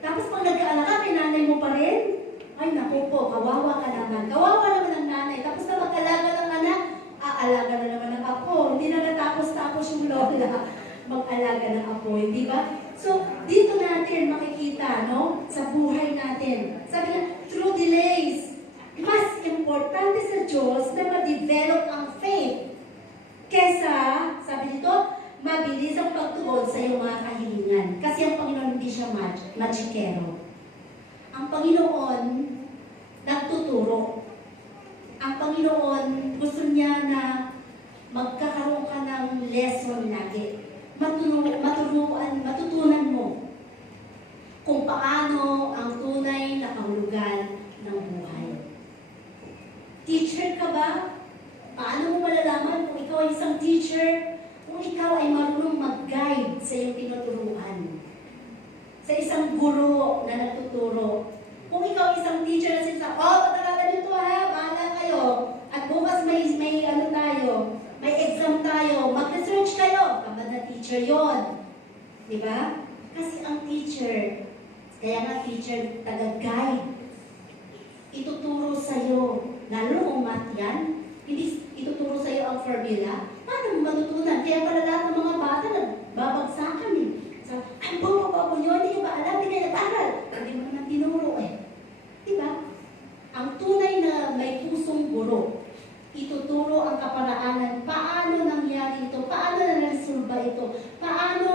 Tapos pag nagkaanak ka, may nanay mo pa rin? Ay, naku po, kawawa ka naman. Kawawa naman ang nanay. Tapos na mag-alaga ng anak, aalaga na naman ng apo. Hindi na natapos-tapos yung lola mag-alaga ng apo, di ba? So, dito natin makikita, no? Sa buhay natin. Sabi nga, through delays, mas importante sa Diyos na ma-develop ang faith kesa, sabi dito, mabilis ang pagtugon sa iyong mga kahilingan. Kasi ang Panginoon hindi siya magikero. Ang Panginoon nagtuturo. Ang Panginoon gusto niya na magkakaroon ka ng lesson lagi. Matutunan mo kung paano ang tunay na kahulugan ng buhay. Teacher ka ba? Paano mo malalaman kung ikaw ay isang teacher? Kung ikaw ay marunong mag-guide sa iyong tinuturuan. Sa isang guro na nagtuturo. Kung ikaw ay isang teacher na sinasabi, pag-aralan nito ha, bahala kayo. At bukas may exam tayo, mag-research kayo. Tama na teacher yon, di ba? Kasi ang teacher, kaya nga teacher, taga-guide. Ituturo sa'yo, lalo kung math yan, hindi ituturo sa'yo ang formula, paano mo matutunan? Kaya pala lahat ng mga bata nagbabagsakan eh. So, ay, babo nyo, hindi nyo ba alam, hindi nyo nag-aral. Hindi mo naman tinuro eh. Diba? Ang tunay na may pusong guro, ituturo ang kaparaanan, paano nangyari ito, paano na-resolve ito, paano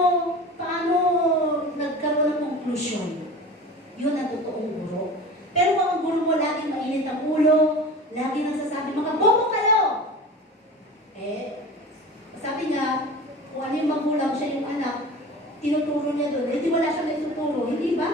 nagkaroon ng conclusion. Yun ang totoong guro. Pero kung ang guro mo laging mainit ang ulo, lagi nagsasabi, mga bobo kayo! Sabi nga, kung ano yung magulang, siya yung anak, tinuturo niya doon, hindi wala siya naituturo, hindi ba?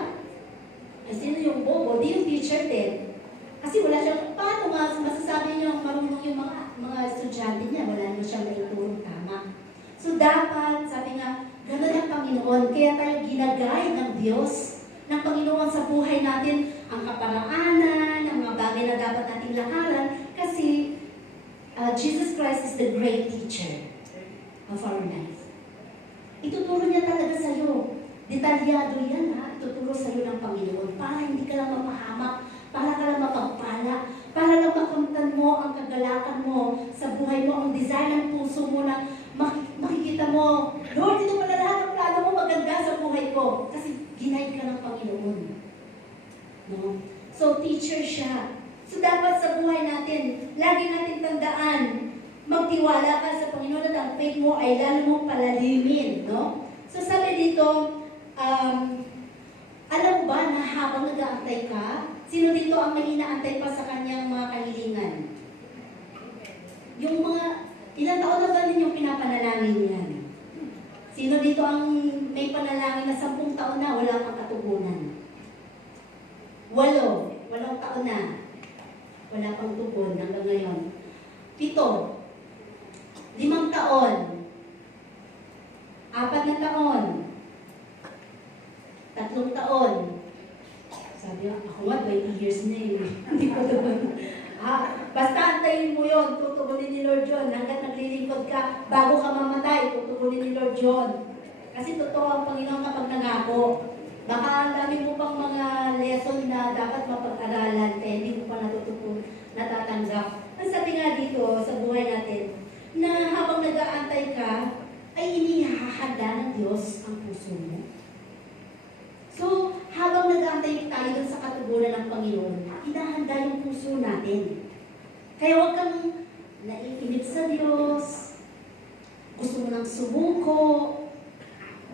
Sino yung bobo? Di yung teacher din. Kasi wala siyang, paano masasabi niyo marunong yung mga estudyante niya, wala niyo siyang naituturo tama. So dapat, sabi nga, gano'n ang Panginoon, kaya tayo ginagay ng Diyos, ng Panginoon sa buhay natin, ang kaparaanan, ang mga bagay na dapat nating lakaran, kasi Jesus Christ is the great teacher of our life. Ituturo niya talaga sa'yo. Detalyado yan ha. Ituturo sa'yo ng Panginoon para hindi ka lang mapahamak, para ka lang mapagpala, para lang makamtan mo ang kagalakan mo sa buhay mo, ang desire ng puso mo na makikita mo, Lord, ito pala lahat ng plano mo maganda sa buhay ko. Kasi ginay ka ng Panginoon. No? So, teacher siya. So, dapat sa buhay natin, lagi natin tandaan, magtiwala ka sa Panginoon at ang faith mo ay lalo mong palalimin. No? So, sabi dito, alam ba na habang nag-aantay ka, sino dito ang may inaantay pa sa kanyang mga kahilingan? Yung mga, ilang taon na ba ninyong pinapanalangin yan? Sino dito ang may panalangin na 10 taon na wala pang katugunan? 8 taon na wala pang tugon hanggang ngayon. 7, 5 taon, 4 na taon, 3 taon. Sabi ako nga, 20 years na yun. Hindi ko tugon. Basta antayin mo yun, tutugunin ni Lord John. Hanggat naglilingkod ka, bago ka mamatay, tutugunin ni Lord John. Kasi totoo ang Panginoon kapag nangako. Baka ang dami mo pang mga lesson na dapat mapag-aralan, kaya hindi mo pa natatanggap. Ang sabi nga dito sa buhay natin, na habang nag-aantay ka, ay inihahanda ng Diyos ang puso mo. So, habang nag-aantay tayo sa katugunan ng Panginoon, inahanda yung puso natin. Kaya huwag kang naiinip sa Diyos, gusto mo nang sumuko.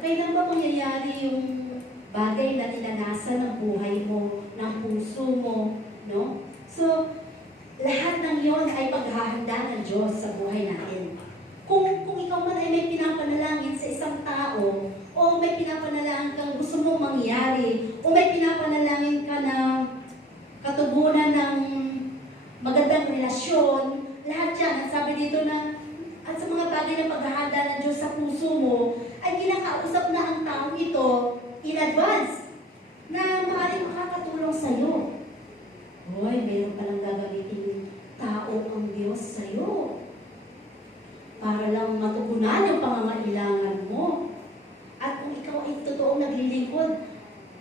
Kailan ba mangyayari yung bagay na tinanasan ng buhay mo, ng puso mo, no? So, lahat ng yon ay paghahanda ng Diyos sa buhay natin. Kung ikaw man ay may pinapanalangin sa isang tao makakatulong sa'yo. Hoy, meron palang gagamitin tao ang Diyos sa'yo. Para lang matugunan yung pangangailangan mo. At kung ikaw ay totoong naglilingkod,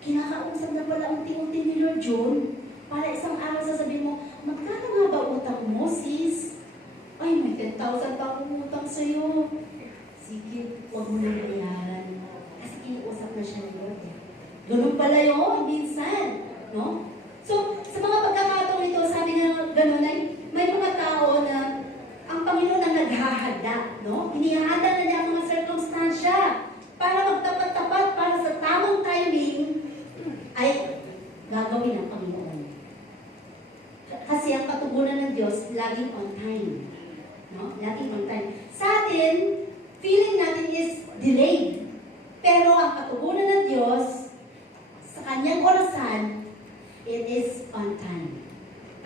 kinakausap na pala unti-unti ni Lord John, para isang araw sasabihin mo, magkano nga ba utang mo, sis? Ay, may 10,000 pa akong utang sa'yo. Sige, huwag mo nang bayaran. Kasi kiniusap na siya ni Lord. Ganun pala yun, minsan. No? So, sa mga pagkakataon ito, sabi nga ganun ay, may mga tao na ang Panginoon ang naghahanda, no? Inihanda na niya ang mga sirkumstansya para magtapat-tapat para sa tamang timing ay gagawin ng Panginoon. Kasi ang katugunan ng Diyos, laging on time. No? Laging on time. Sa atin, feeling natin is delayed. Pero ang katugunan ng Diyos, sa kanyang orasan, it is on time.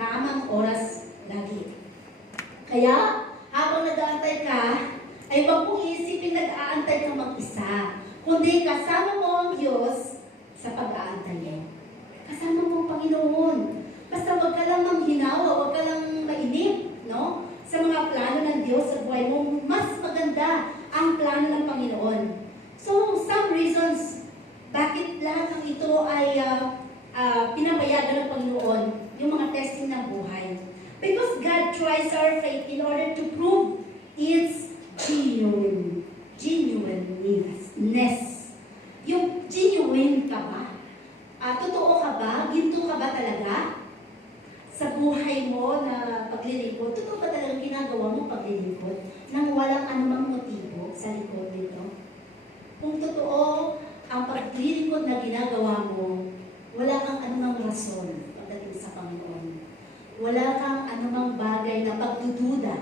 Tamang oras lagi. Kaya, habang nag-aantay ka, ay huwag mong isipin nag-aantay ka mag-isa. Kundi kasama mo ang Diyos sa pag-aantay mo. Kasama mo ang Panginoon. Basta huwag ka lang manghinawa, huwag ka lang mainip, no? Sa mga plano ng Diyos sa buhay mo, mas maganda ang plano ng Panginoon. So, some reasons bakit lahat ng ito ay pinapayagan ng Panginoon, yung mga testing ng buhay. Because God tries our faith in order to prove its genuineness. Yung genuine ka ba? Totoo ka ba? Ginto ka ba talaga? Sa buhay mo na paglilingkod, totoo ba talaga ginagawa mo paglilingkod nang walang anumang motibo sa likod nito? Kung totoo ang paglilingkod na ginagawa mo, wala kang anumang rason pagdating sa Panginoon. Wala kang anumang bagay na pagdududa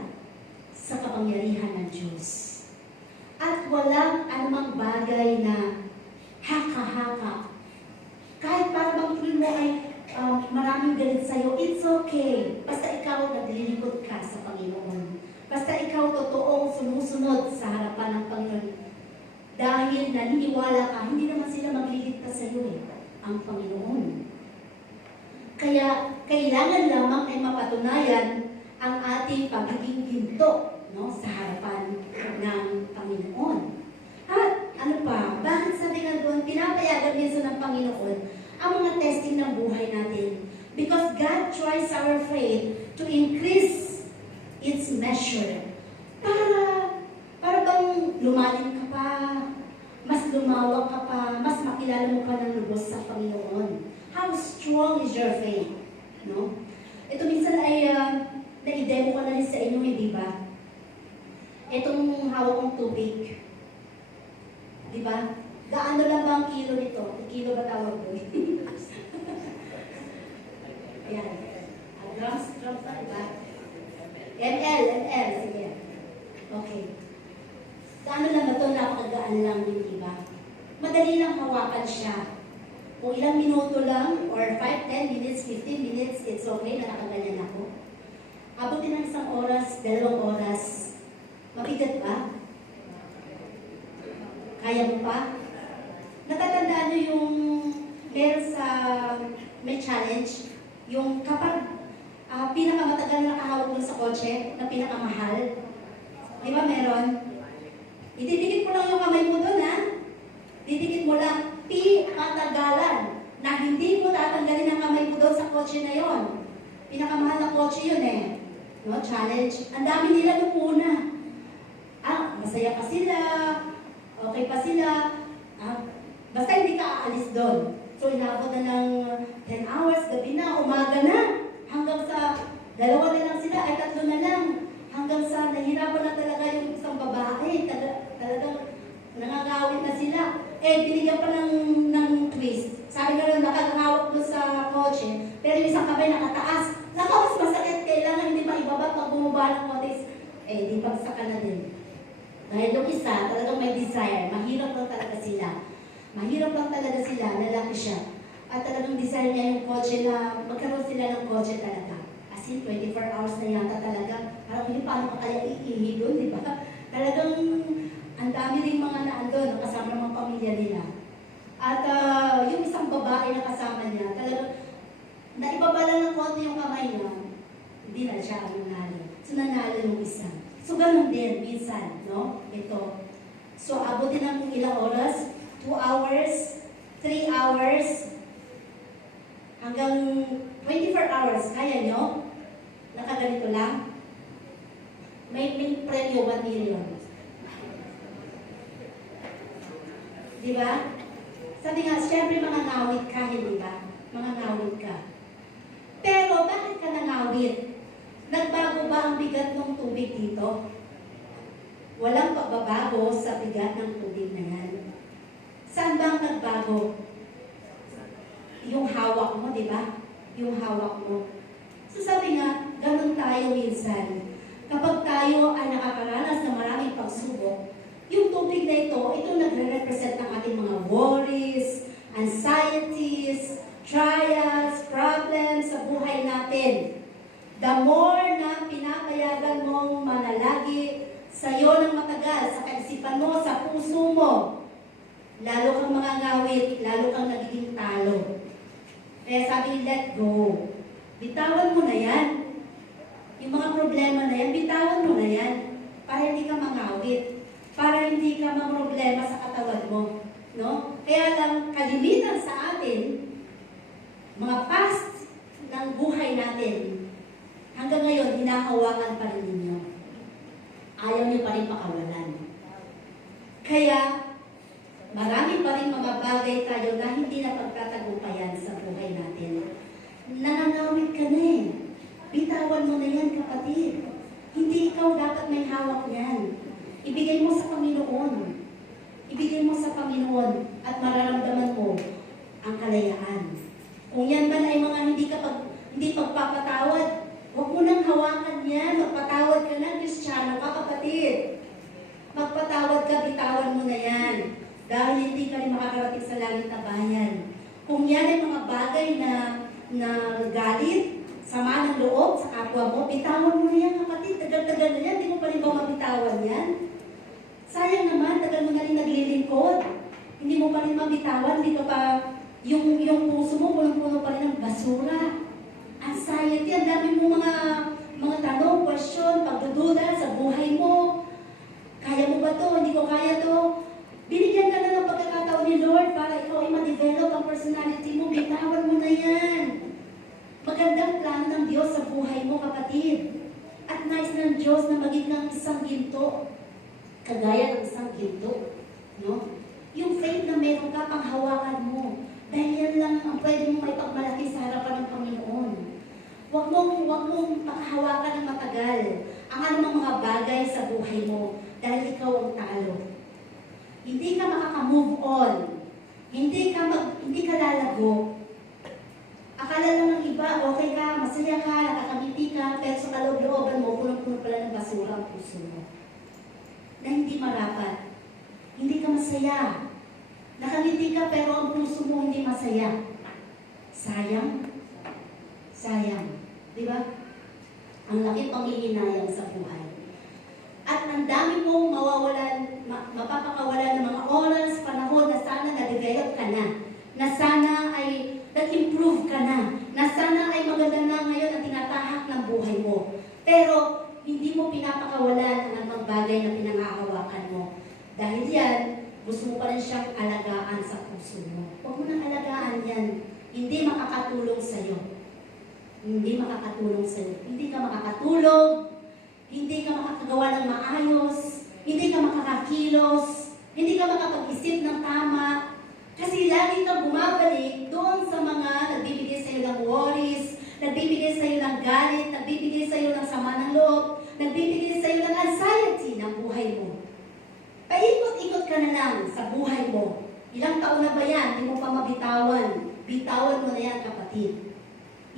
sa kapangyarihan ng Diyos. At walang anumang bagay na haka-haka. Kahit parang tuloy mo ay maraming galit sa'yo, it's okay. Basta ikaw naglilingkod ka sa Panginoon. Basta ikaw totoong sumusunod sa harapan ng Panginoon. Dahil naniniwala ka, hindi naman sila magliligtas sa'yo ang Panginoon. Kaya, kailangan lamang ay mapatunayan ang ating pagiging ginto, no, sa harapan ng Panginoon. At ano pa, bakit sabi nga doon, pinapayagan minsan ng Panginoon ang mga testing ng buhay natin? Because God tries our faith to increase its measure. Para bang lumalim ka pa, mas lumawak ka pa, mas makilala mo pa ng lubos sa Panginoon. How strong is your faith? No? Ito minsan ay na-demo ko na rin sa inyo, hindi ba? Itong hawak kong tubig. Di ba? Gaano lang ba ang kilo nito? Kilo ba tawag doon? Ayan. Grams na, diba? ml, sige. Okay. Gaano lang ba ito? Napakagaan lang din, diba? Madali lang hawakan siya. Kung ilang minuto lang, or 5, 10 minutes, 15 minutes, it's okay na nakaganyan ako. Abutin ng 1 oras, 2 oras. Mabigat ba? Kaya mo pa? Natatandaan nyo yung meron sa may challenge, yung kapag pinakamatagal na nakahawak mo sa kotse, na pinakamahal. Di ba meron? Ididikit mo lang yung kamay mo doon, ha? Didikit mo lang, matagalan na hindi mo tatanggalin ang kamay mo doon sa kotse na yon. Pinakamahal na kotse yun No? Challenge. Ang dami nila nung una. Masaya pa sila, okay pa sila, basta hindi ka aalis doon. So, inabot na ng 10 hours, gabi na, umaga na, hanggang sa 2 na lang sila, ay 3 na lang, hanggang sa nahirapan na talaga yung isang babae, talagang nangagawin na sila. Binigyan pa ng twist. Sabi nga lang, nakakahawak mo sa kotse, pero yung isang kamay nakataas. Mas masakit, kailangan hindi maibaba pag bumaba ng kotse. Di bagsak ka na din. Dahil yung isa, talagang may desire. Mahirap lang talaga sila. Mahirap lang talaga sila, lalaki siya. At talagang desire niya yung kotse na magkaroon sila ng kotse talaga. As in, 24 hours na yata talaga. Parang hindi paano pa kaya iihi doon, di ba? Talagang ang dami rin mga naandun, kasama ng mga pamilya nila. At yung isang babae na kasama niya, talagang naibabala ng konti yung kamay niya, hindi na siya ang nanalo. So, nanalo yung isa. So, ganun din, minsan, no? Ito. So, abutin na kung ilang oras? 2 hours, 3 hours, hanggang 24 hours. Kaya nyo? Nakaganito lang? May premyo 1 million. Di ba? Sabi nga, siyempre mga ngawit ka, hindi ba? Mga ngawit ka. Pero bakit ka nangawit? Nagbago ba ang bigat ng tubig dito? Walang pagbabago sa bigat ng tubig na yan. Saan ba ang nagbago? Yung hawak mo, di ba? Yung hawak mo. So sabi nga, ganun tayo minsan. Kapag tayo ay nakakaranas ng maraming pagsubok, yung tubig na ito nagre-represent ng ating mga worries, anxieties, trials, problems sa buhay natin. The more na pinapayagan mong manalagi sa iyo ng matagal, sa kaisipan mo, sa puso mo, lalo kang mangangawit, lalo kang nagiging talo. Kaya sabi, let go. Bitawan mo na yan. Yung mga problema na yan, bitawan mo na yan. Para hindi ka mangawit. Para hindi ka mamroblema sa katawan mo. No? Kaya lang, kalimitan sa atin, mga past ng buhay natin, hanggang ngayon, hinahawakan pa rin ninyo. Ayaw niyo pa rin pakawalan. Kaya, marami pa rin mga bagay tayo na hindi na pagtatagumpayan sa buhay natin. Nananawit ka na eh. Bitawan mo na yan, kapatid. Hindi ikaw dapat may hawak niyan. Ibigay mo sa Panginoon. Ibigay mo sa Panginoon at mararamdaman mo ang kalayaan. Kung yan man ay mga hindi pagpapatawad, huwag mo nang hawakan yan. Magpatawad ka na, Kristiyano ka, kapatid. Magpatawad ka, bitawan mo na yan. Dahil hindi ka rin makakarating sa langit na bayan. Kung yan ay mga bagay na galit, sama ng loob sa kapwa mo, bitawan mo na yan, kapatid. Tagal-tagal na yan, hindi mo pa rin ba mabitawan yan? Sayang naman, tagal mo na rin naglilingkod. Hindi mo pa rin mabitawan, hindi ka pa, yung puso mo, punong-puno pa rin ng basura. Anxiety, ang dami mo mga tanong, question, pagdududa sa buhay mo. Kaya mo ba to? Hindi ko kaya to. Binigyan ka na ng pagkakataon ni Lord para ikaw ay ma-develop ang personality mo. Bitawan mo na yan. Magandang plano ng Diyos sa buhay mo, kapatid. At nais ng Diyos na maging ng isang ginto. Kagaya ng isang ginto. No? Yung faith na meron ka, panghawakan mo. Dahil yan lang ang pwede mong maipagmalaki sa harapan ng Panginoon. Huwag mong pakahawakan ng matagal ang anumang mga bagay sa buhay mo dahil ikaw ang talo. Hindi ka makaka-move on. Hindi ka lalago. Akala lang ng iba, okay ka, masaya ka, nakakamiti ka, pero sa kaloob-looban mo, punong-puno pala ng basura ang puso mo. Na hindi marapat. Hindi ka masaya. Nakangiti ka, pero ang puso mo hindi masaya. Sayang. Sayang. Di ba? Ang laki panghihinayang sa buhay. At ang dami mong mapapakawalan ng mga oras, panahon na sana na-develop ka na sana ay nag-improve ka na sana ay maganda na ngayon ang tinatahak ng buhay mo. Pero hindi mo pinapakawalan ang anumang bagay na pinangahawakan mo. Dahil yan, gusto mo pa rin siyang alagaan sa puso mo. Huwag mo nang alagaan yan. Hindi makakatulong sa'yo. Hindi makakatulong sa'yo. Hindi ka makakatulong. Hindi ka makakagawa ng maayos. Hindi ka makakakilos. Hindi ka makapag-isip ng tama. Kasi lagi kang bumabalik doon sa mga nagbibigay sa'yo ng worries, nagbibigay sa'yo ng galit, nagbibigay sa'yo ng sama ng loob, nagbibigay sa'yo ng anxiety ng buhay mo. Paikot-ikot ka na lang sa buhay mo. Ilang taon na ba yan? Hindi mo pa mabitawan. Bitawan mo na yan, kapatid.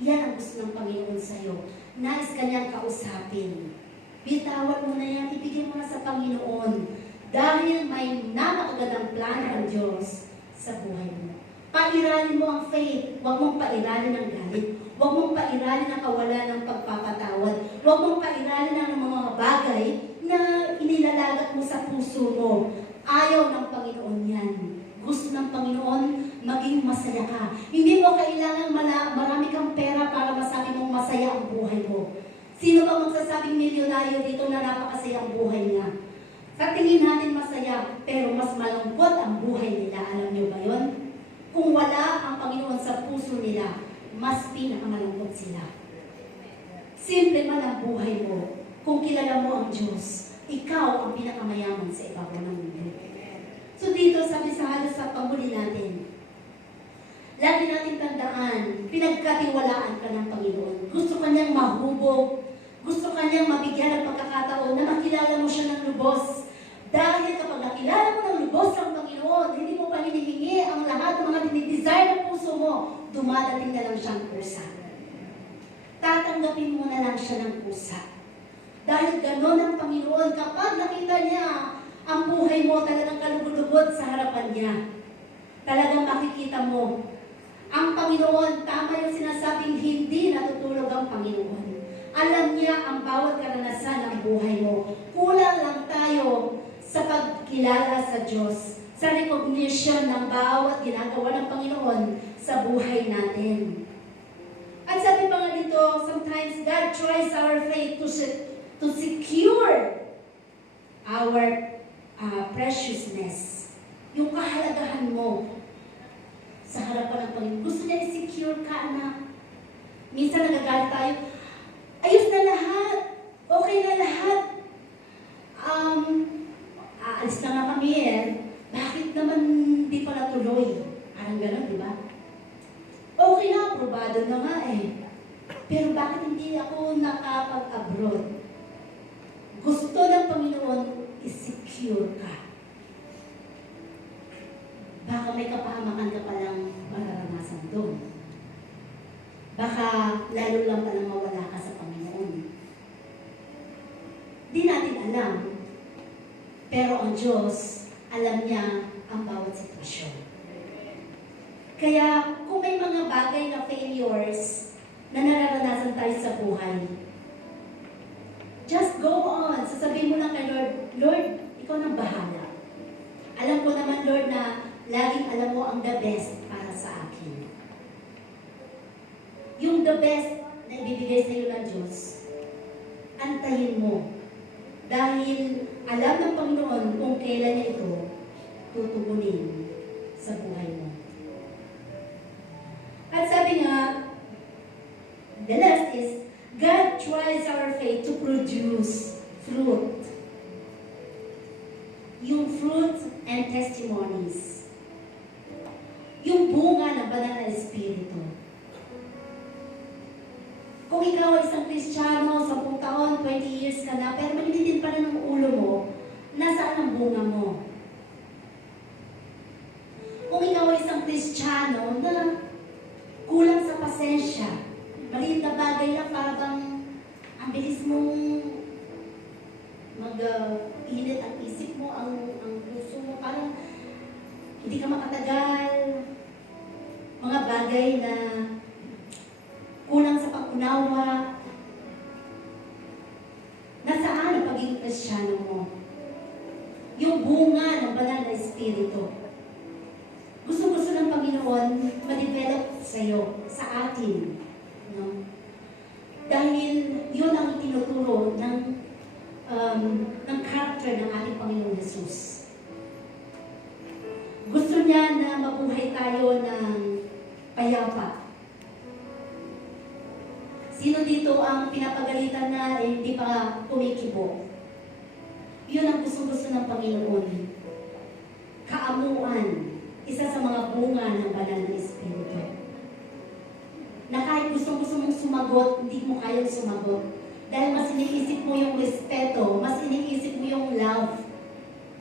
Yan ang gusto ng Panginoon sa'yo. Nais ka niyang kausapin. Bitawan mo na yan. Ibigay mo na sa Panginoon. Dahil may napakagandang plano ng Diyos sa buhay mo. Pairalin mo ang faith. Huwag mong pairalin ang galit. Huwag mong pairalin ang kawalan ng pagpapatawad. Huwag mong pairalin ang mga bagay na inilalagat mo sa puso mo. Ayaw ng Panginoon yan. Gusto ng Panginoon maging masaya ka. Hindi mo kailangan marami kang pera Sino bang magsasabing milyonaryo dito na napakasaya ang buhay niya? Sa tingin natin masaya, pero mas malungkot ang buhay nila. Alam niyo ba yun? Kung wala ang Panginoon sa puso nila, mas pinakamalungkot sila. Simple man ang buhay mo. Kung kilala mo ang Diyos, ikaw ang pinakamayaman sa ibabaw ng mundo. So dito, sabi sa halos sa panghuli natin, lagi natin tandaan, pinagkatiwalaan ka ng Panginoon. Gusto ka niyang mahubog, gusto ka niyang mabigyan ng pagkakataon na makilala mo siya ng lubos. Dahil kapag nakilala mo ng lubos ang Panginoon, hindi mo pa hinihingi ang lahat ng mga dinidesire ng puso mo, dumadating na lang siyang kusa. Tatanggapin mo na lang siya ng kusa. Dahil gano'n ang Panginoon, kapag nakita niya ang buhay mo talagang kalugod-lugod sa harapan niya, talagang makikita mo, ang Panginoon, tama yung sinasabing hindi natutulog ang Panginoon. Alam niya ang bawat karanasan ng buhay mo. Kulang lang tayo sa pagkilala sa Diyos, sa recognition ng bawat ginagawa ng Panginoon sa buhay natin. At sabi pa nga dito, sometimes God tries our faith to secure our preciousness. Yung kahalagahan mo sa harapan ng Panginoon. Gusto niya i-secure ka, anak. Minsan nagagalit tayo, ayos na lahat, okay na lahat. Aalis na nga kami bakit naman di pala tuloy? Parang gano'n, di ba? Okay na, aprobado na nga Pero bakit hindi ako nakapag-abroad? Gusto ng Panginoon i-secure ka. Baka may kapahamakan ka palang mararanasan doon. Baka lalo lang palang mawala ka sa Panginoon. Di natin alam. Pero ang Diyos, alam niya ang bawat sitwasyon. Kaya kung may mga bagay na failures na nararanasan tayo sa buhay, just go on. Sasabihin mo lang kay Lord, Lord, ikaw nang bahala. Alam ko naman, Lord, na laging alam mo ang the best para sa akin. Yung the best na ibibigay sa iyo ng Diyos, antayin mo. Dahil alam ng Panginoon kung kailan niya ito tutugunin sa buhay mo. At sabi nga, the last is, God tries our faith to produce fruit. Yung fruit and testimonies. Yung bunga ng banal na Espiritu. Kung ikaw ay isang Kristiyano, 10 taon, 20 years ka na, pero malilitin pa rin ang ulo mo, nasaan ang bunga mo? Kung ikaw ay isang Kristiyano na kulang sa pasensya, maliit na bagay lang, parang ang bilis mong mag-init ang isip mo, ang puso mo, parang hindi ka makatagal. Mga bagay na kulang sa pag-unawa. Nasaan ang pagiging Kristiyano mo? Yung bunga ng banal na Espiritu. Gusto-gusto ng Panginoon ma-develop sa'yo, sa atin. No? Dahil yun ang tinuturo ng character ng ating Panginoon Jesus. Gusto niya na mabuhay tayo ng payapa. Sino dito ang pinapagalitan na hindi pa kumikibo? Yun ang gusto-gusto ng Panginoon. Kaamuan. Isa sa mga bunga ng banal na Espiritu. Na kahit gusto-gusto mong sumagot, hindi mo kayang sumagot. Dahil mas iniisip mo yung respeto, mas iniisip mo yung love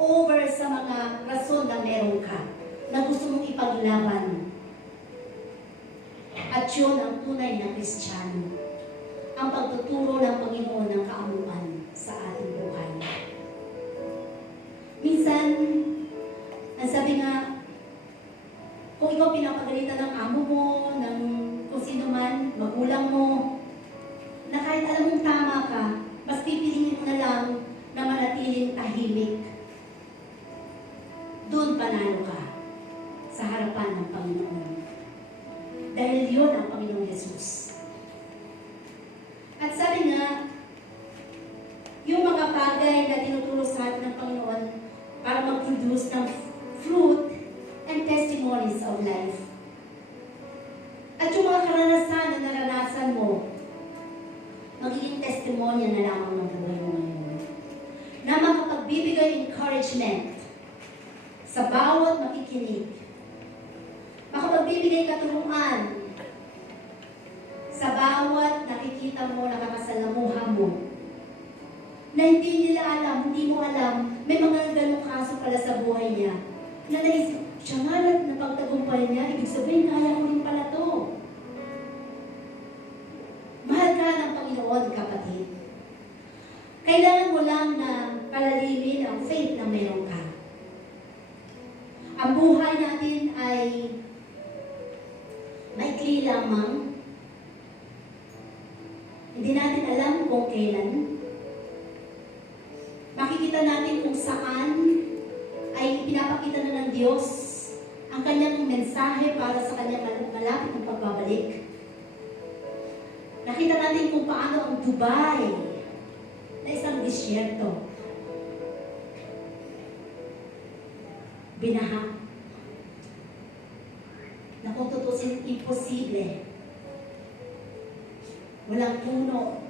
over sa mga rason na meron ka, na gusto mong ipaglaban. At yun ang tunay na Kristiyano. Ang pagtuturo ng Panginoon ng kaamuan sa ating buhay. Minsan, ang sabi nga, kung ikaw pinapagalitan ng amo mo, ng kung sino man, magulang mo, na kahit alam mong tama ka, mas pipiliin mo na lang na manatiling tahimik. Doon panalo ka sa harapan ng Panginoon. Dahil yun ang Panginoong Jesus. At sabi nga, sa atin ng Panginoon para mag-produce ng fruit and testimonies of life. At yung mga karanasan na naranasan mo, magiging testimonya na lamang ng buhay mo ngayon. Na makapagbibigay encouragement sa bawat makikinig. Makapagbibigay katulungan sa bawat nakikita mo, nakakasalamuha mo. Na hindi nila alam, hindi mo alam, may mga ganong kaso pala sa buhay niya. Na naisip, siya nga na pagtagumpay niya, ibig sabihin, kaya ko rin pala to. Mahal ka ng Panginoon, kapatid. Kailangan mo lang na palalimin ang faith na meron ka. Ang buhay natin ay maikli lamang. Hindi natin alam kung kailan. Makikita natin kung saan ay pinapakita na ng Diyos ang kanyang mensahe para sa kanyang malapit ng pagbabalik. Nakita natin kung paano ang Dubai na isang disyerto binaha. Na kung tutusin, imposible. Walang puno.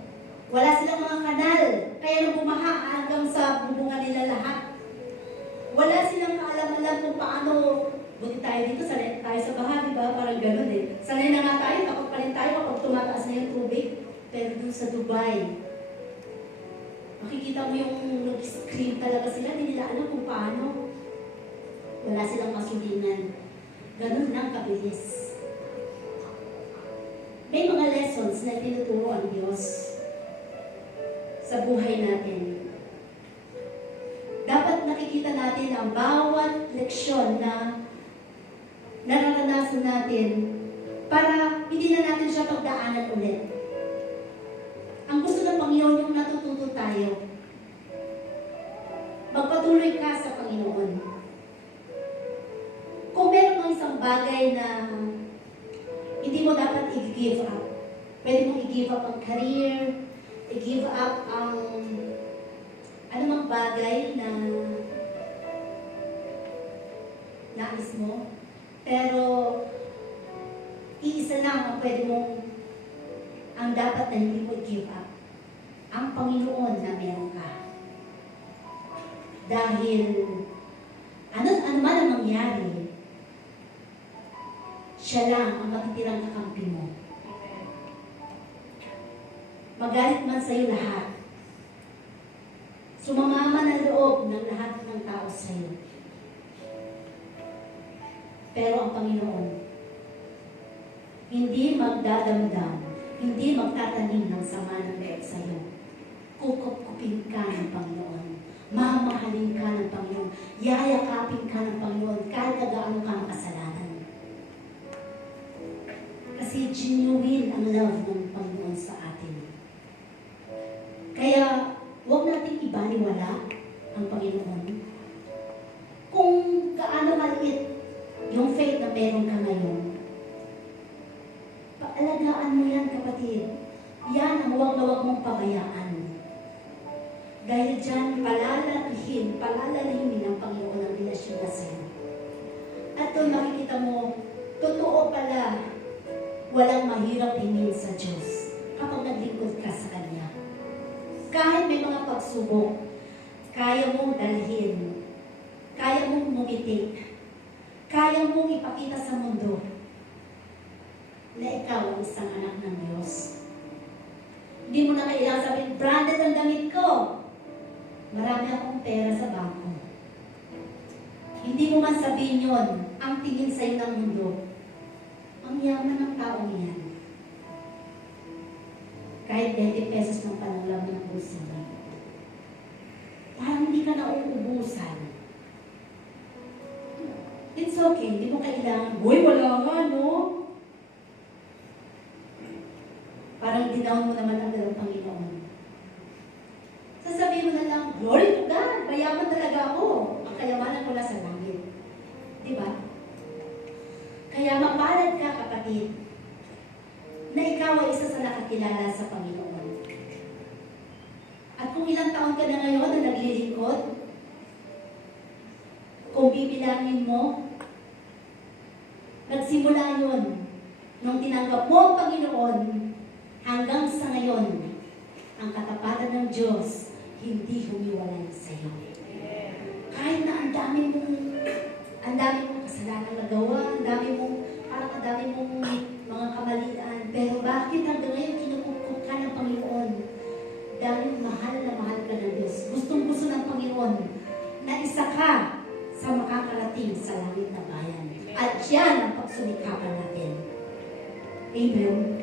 Wala silang mga kanal. Kaya nung bumaha hanggang sa bubungan nila lahat. Wala silang kaalam-alam kung paano. Buti tayo dito, sanay tayo sa baha, di ba? Parang gano'n eh. Sanay na nga tayo, kapag pa rin tayo kapag tumataas na yung tubig. Pero dun sa Dubai, makikita mo yung nag-scream talaga sila, hindi nila alam kung paano. Wala silang masulinan. Ganun lang kabilis. May mga lessons na tinuturo ang Diyos sa buhay natin. Dapat nakikita natin ang bawat leksyon na nararanasan natin para hindi na natin siya pagdaanan ulit. Ang gusto ng Panginoon yung natututo tayo. Magpatuloy ka sa Panginoon. Kung meron kang isang bagay na hindi mo dapat i-give up, pwede mong i-give up ang career, i-give up ang anumang bagay na nais mo, pero iisa lang ang pwede mong, ang dapat na hindi mo i-give up, ang Panginoon na meron ka. Dahil ano man ang mangyari, siya lang ang matitirang kakampi mo. Magalit man sa'yo lahat. Sumamama ng loob ng lahat ng tao sa'yo. Pero ang Panginoon, hindi magdadamdam, hindi magtatanim ng sama ng loob sa'yo. Kukupkupin ka ng Panginoon. Mamahalin ka ng Panginoon. Yayakapin ka ng Panginoon kahit na gaano ka ang kasalanan. Kasi genuine ang love ng Panginoon sa atin. Kaya, huwag nating ibaliwala ang Panginoon. Kung gaano maliit yung faith na meron ka ngayon, paalagaan mo yan, kapatid. Yan ang huwag na huwag mong pabayaan. Dahil dyan, palalalimin ang Panginoon ang relasyon na sa'yo. At doon makikita mo, totoo pala, walang mahirap hingin sa Diyos kapag naglingkod ka sa Kanya. Kahit may mga pagsubok, kaya mong dalhin, kaya mong ngumiti, kaya mong ipakita sa mundo na ikaw ang isang anak ng Diyos. Hindi mo na kailangan sabihin, branded ang damit ko. Marami akong pera sa bangko. Hindi mo man sabihin yun, ang tingin sa'yo ng mundo. Ang yaman ng taong yan. Kahit 20 pesos ng pananglam ng bulsa mo. Parang hindi ka na uubusan. It's okay, hindi mo kailangan, uy, wala nga, no? Parang dinaw mo naman ang dalawang Panginoon. Sasabihin mo na lang, glory to God, mayaman talaga ako. Ang kayamanan ko nasa langit. Diba? Kaya mapalad ka, kapatid, na ikaw ay isa sa nakakilala sa Panginoon. At kung ilang taon ka na ngayon na naglilingkod, Kung bibilangin mo, nagsimula yun nung tinanggap mo ang Panginoon hanggang sa ngayon, ang katapatan ng Diyos hindi humiwalay sa iyo. Kahit na ang dami mong kasalanan nagawa, parang ang dami mong mga kamalian, pero bakit hanggang ngayon kinukupkup ka ng Panginoon? Dahil mahal na mahal ka ng Diyos. Gustong-gusto ng Panginoon na isa ka sa makakarating sa langit na bayan. At yan ang pagsumikapan natin. Amen.